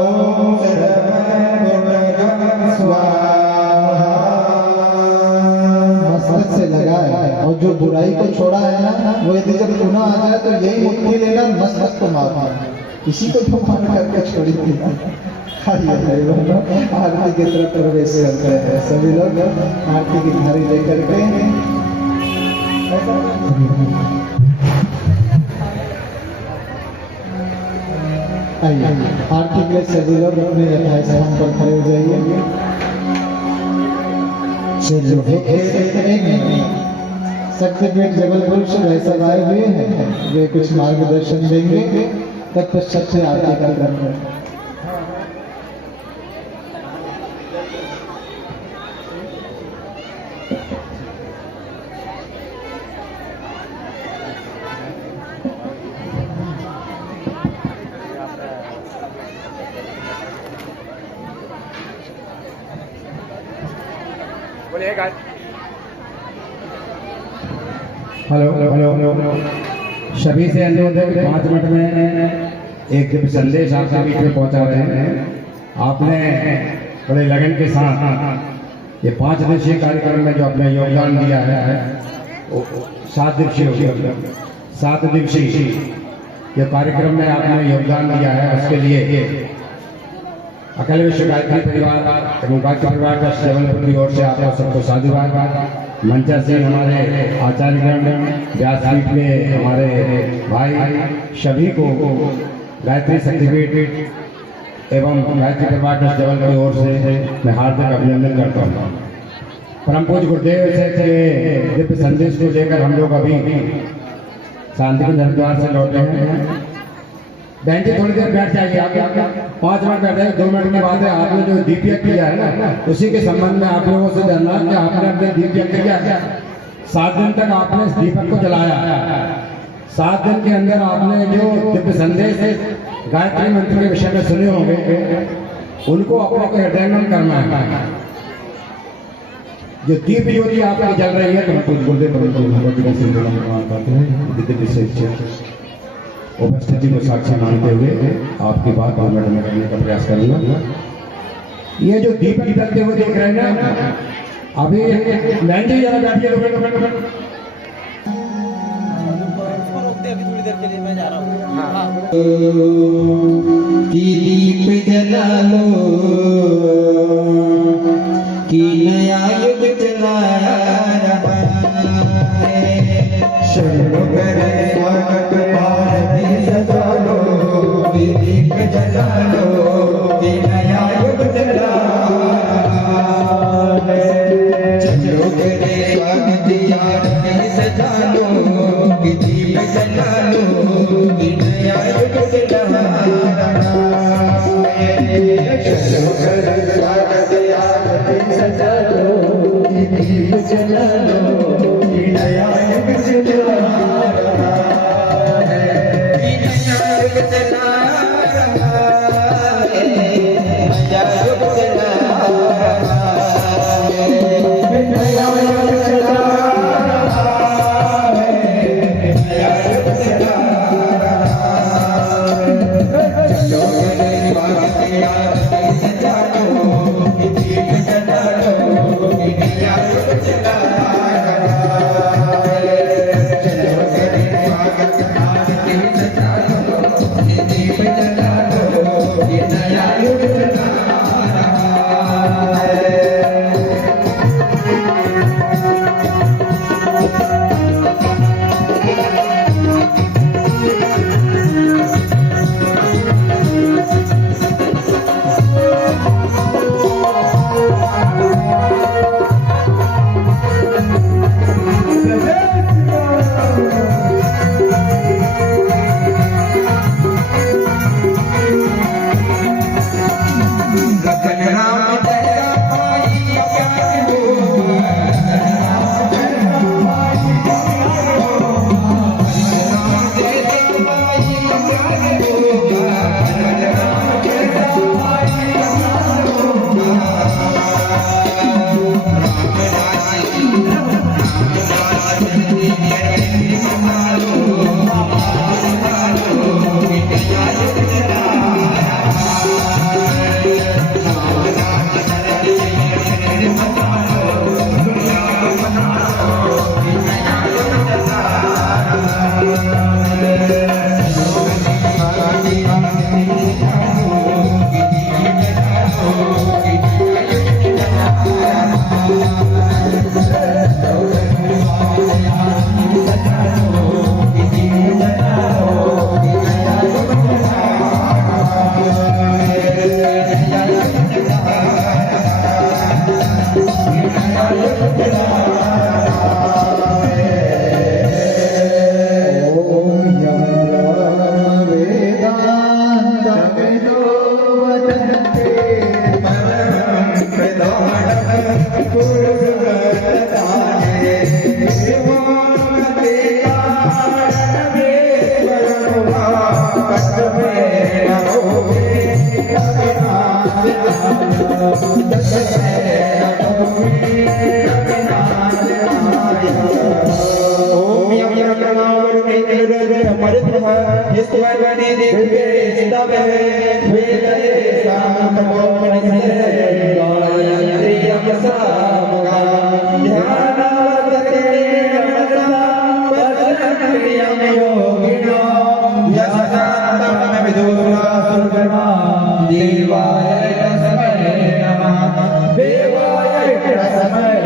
ओम सर्वमय पूर्णगं स्वाहा। से लगाए, और जो बुराई को छोड़ा है ना, वो यदि जब पुनः आ जाए तो यही मुट्ठी लेना, मस्तक को मारना, इसी को तो मान करके छोड़ी थी। आरती की तरफ प्रवेश करते हैं सभी लोग, आरती की थाली लेकर के। आइए आरती के सभी लोग अपने यथास्थान पर खड़े हो जाइए। चलो शक्तिपीठ जबलपुर से भाई साहब आए हुए हैं, वे कुछ मार्गदर्शन देंगे, तत्पश्चात से आरती का क्रम है। हेलो हेलो हेलो, सभी से अनुरोध है कि 5 मिनट में एक दिव्य संदेश आपके बीच में पहुंचा रहे हैं। आपने बड़े लगन के साथ ये 5 दिवसीय कार्यक्रम में जो अपना योगदान दिया है, 7 दिवसीय जो कार्यक्रम में आपने योगदान दिया है, उसके लिए अखिल विश्व गायत्री परिवार एवं गायत्री परिवार का जबलपुर की ओर से आप सबको साधुवाद। मंचा से हमारे आचार्यगण, व्यासपीठ के हमारे भाई, सभी को गायत्री शक्तिपीठ एवं गायत्री परिवार ट्रस्ट जबलपुर की ओर से मैं हार्दिक अभिनंदन करता हूँ। परम पूज्य गुरुदेव से के दिव्य संदेश को लेकर हम लोग अभी शांतिकुंज हरिद्वार से लौटे हैं। बहन जी थोड़ी देर बैठ जाइए, आप 5 मिनट बैठ जाइए, 2 मिनट की बात है। आपने जो दीप यज्ञ किया है ना, उसी के संबंध में आप लोगों से जानना कि आपने अपने दीप यज्ञ किया, 7 दिन तक आपने इस दीपक को जलाया, 7 दिन के अंदर आपने जो दिव्य संदेश गायत्री मंत्र के विषय में सुने होंगे, उनको अपने को हृदयंगम करना है। जो दीप ज्योति आपकी जल रही है, तो हम कुछ गुरुदेव उपस्थिति को साक्षी मानते हुए आपकी बात 2 मिनट में करने का प्रयास करूंगा। ये जो दीपक जलते हुए देख रहे हैं ना, अभी लैंडी जरा बैठिए, थोड़ी देर के लिए मैं जा रहा हूँ। कि दीप जला लो, कि नया युग चलाया शुरू करे स्वागत भारती सजा लो, कि दीप जला लो, कि नया युग चला चलो करे स्वागत भारती सजा लो, कि दीप जला लो, कि नया युग चला चलो करे स्वागत भारती सजा लो, कि दीप जला लो, कि नया युग चला मरुद्भः ईश्वरवने दिव्ये स्तवः वेदये सामतमोपनिषदे गायत्री अपसामगा ध्यानावर्तते मनसा पश्यन्त्यं योगिनो यशदान्तं विदुरासुरगणा देवाय तस्मै नमः देवाय तस्मै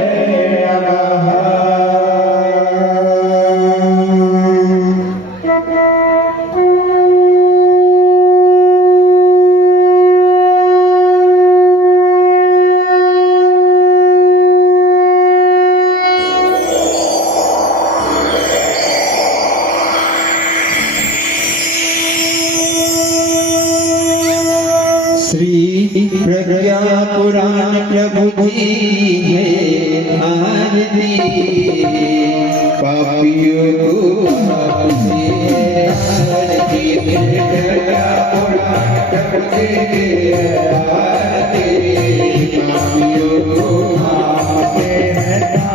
श्री प्रज्ञा पुराण प्रभु जी है आरती पापियों को आपसे आरती प्रज्ञा पुराण प्रभु जी है आरती पापियों को आपसे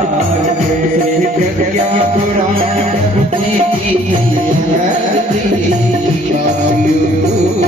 आरती प्रज्ञा पुराण प्रभु जी है आरती पापियों को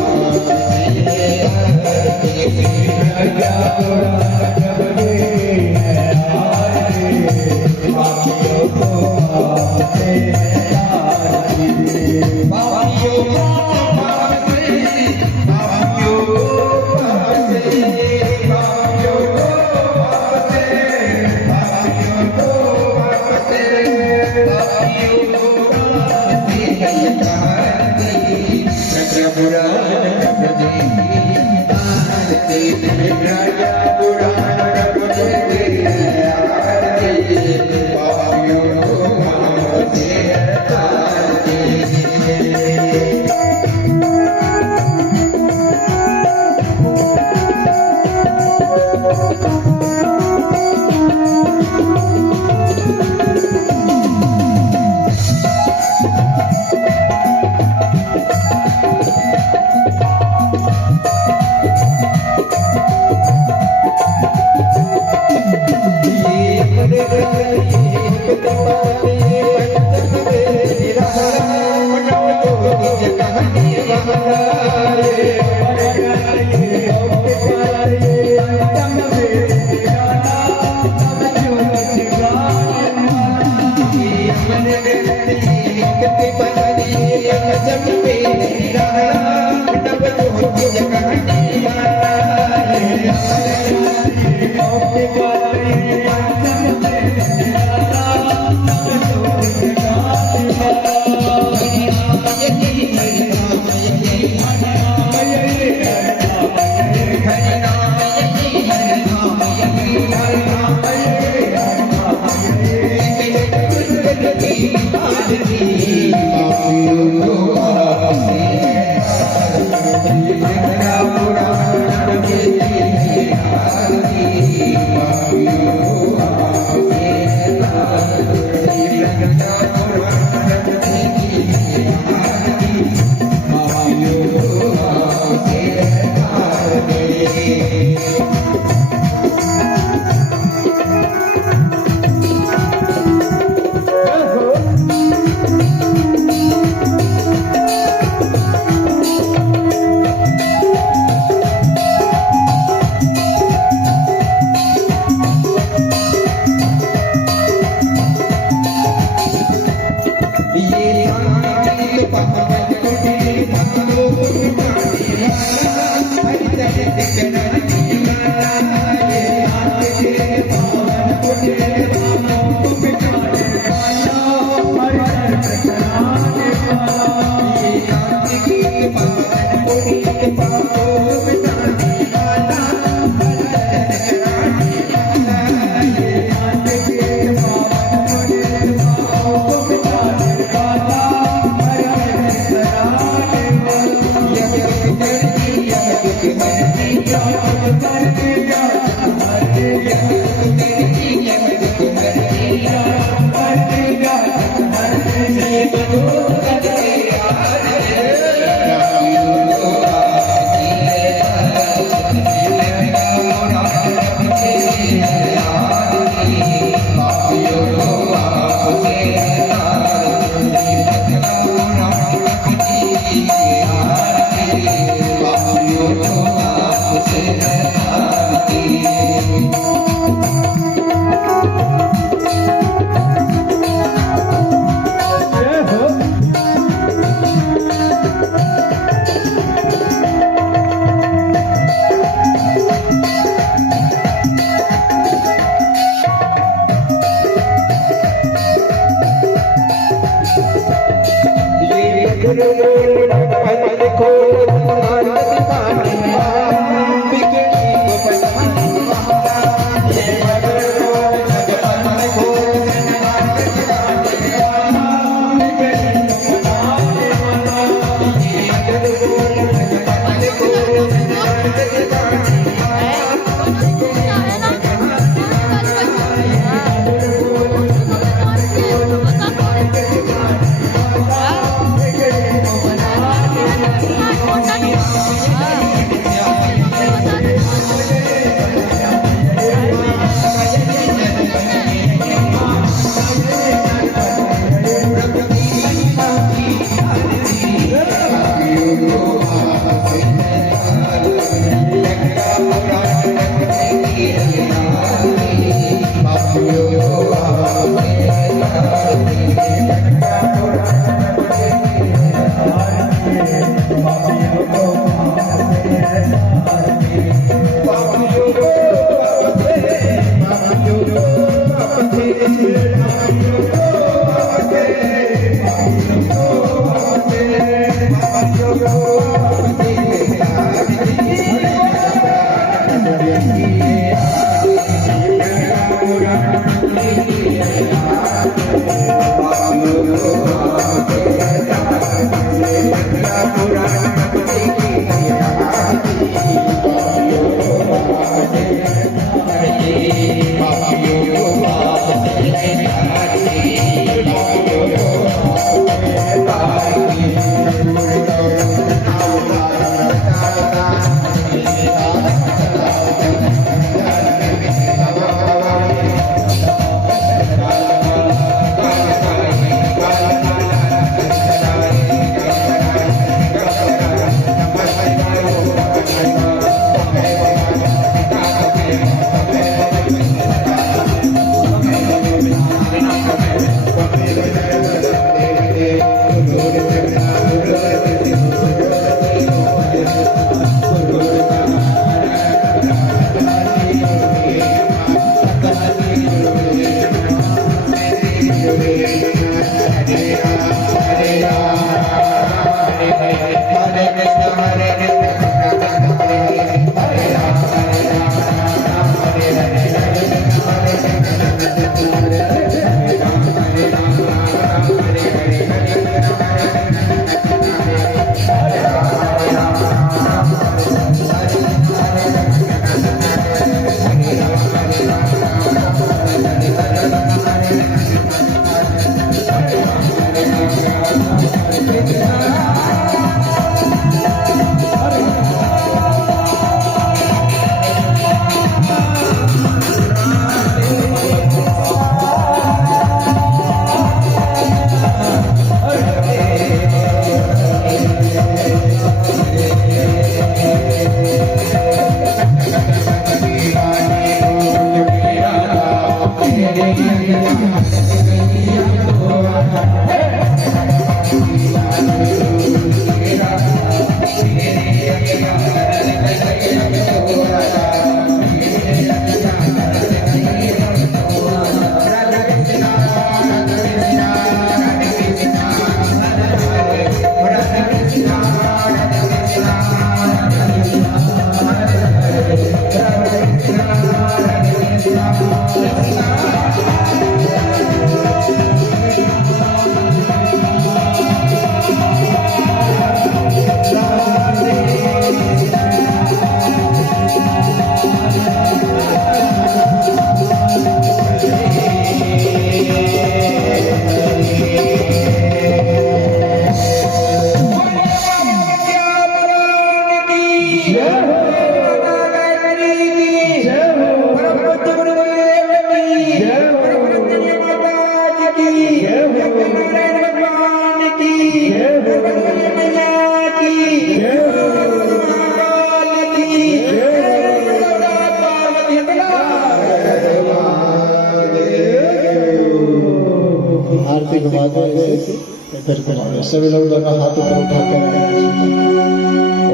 आरती घुमा दो ऐसे इधर घुमा दो सभी लोग दोनों हाथ ऊपर उठाकर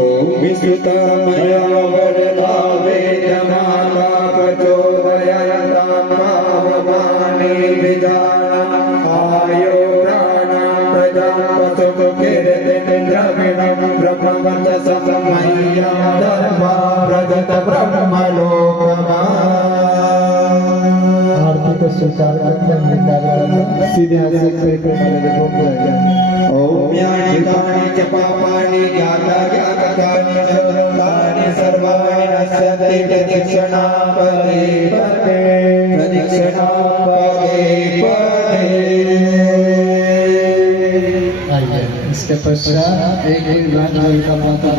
ओम विश्रुतमया वरदा वेदमाता प्रचोदयातां भावमाने विदाना आयो प्राणा प्रजा पशुकीर्ते वर्चसमय्या दर्भा प्रगत ब्रह्मलोकमा आरती को स्वीकार करना निकाल सीधे हाथ से प्रेमानंद भोग जाएगा। ओम यानि कानि च पापानि ज्ञातानि तानि सर्वाणि नश्यन्ति प्रदक्षिणां पदे पदे प्रदक्षिणां पदे पदे। इसके पश्चात एक बार का माता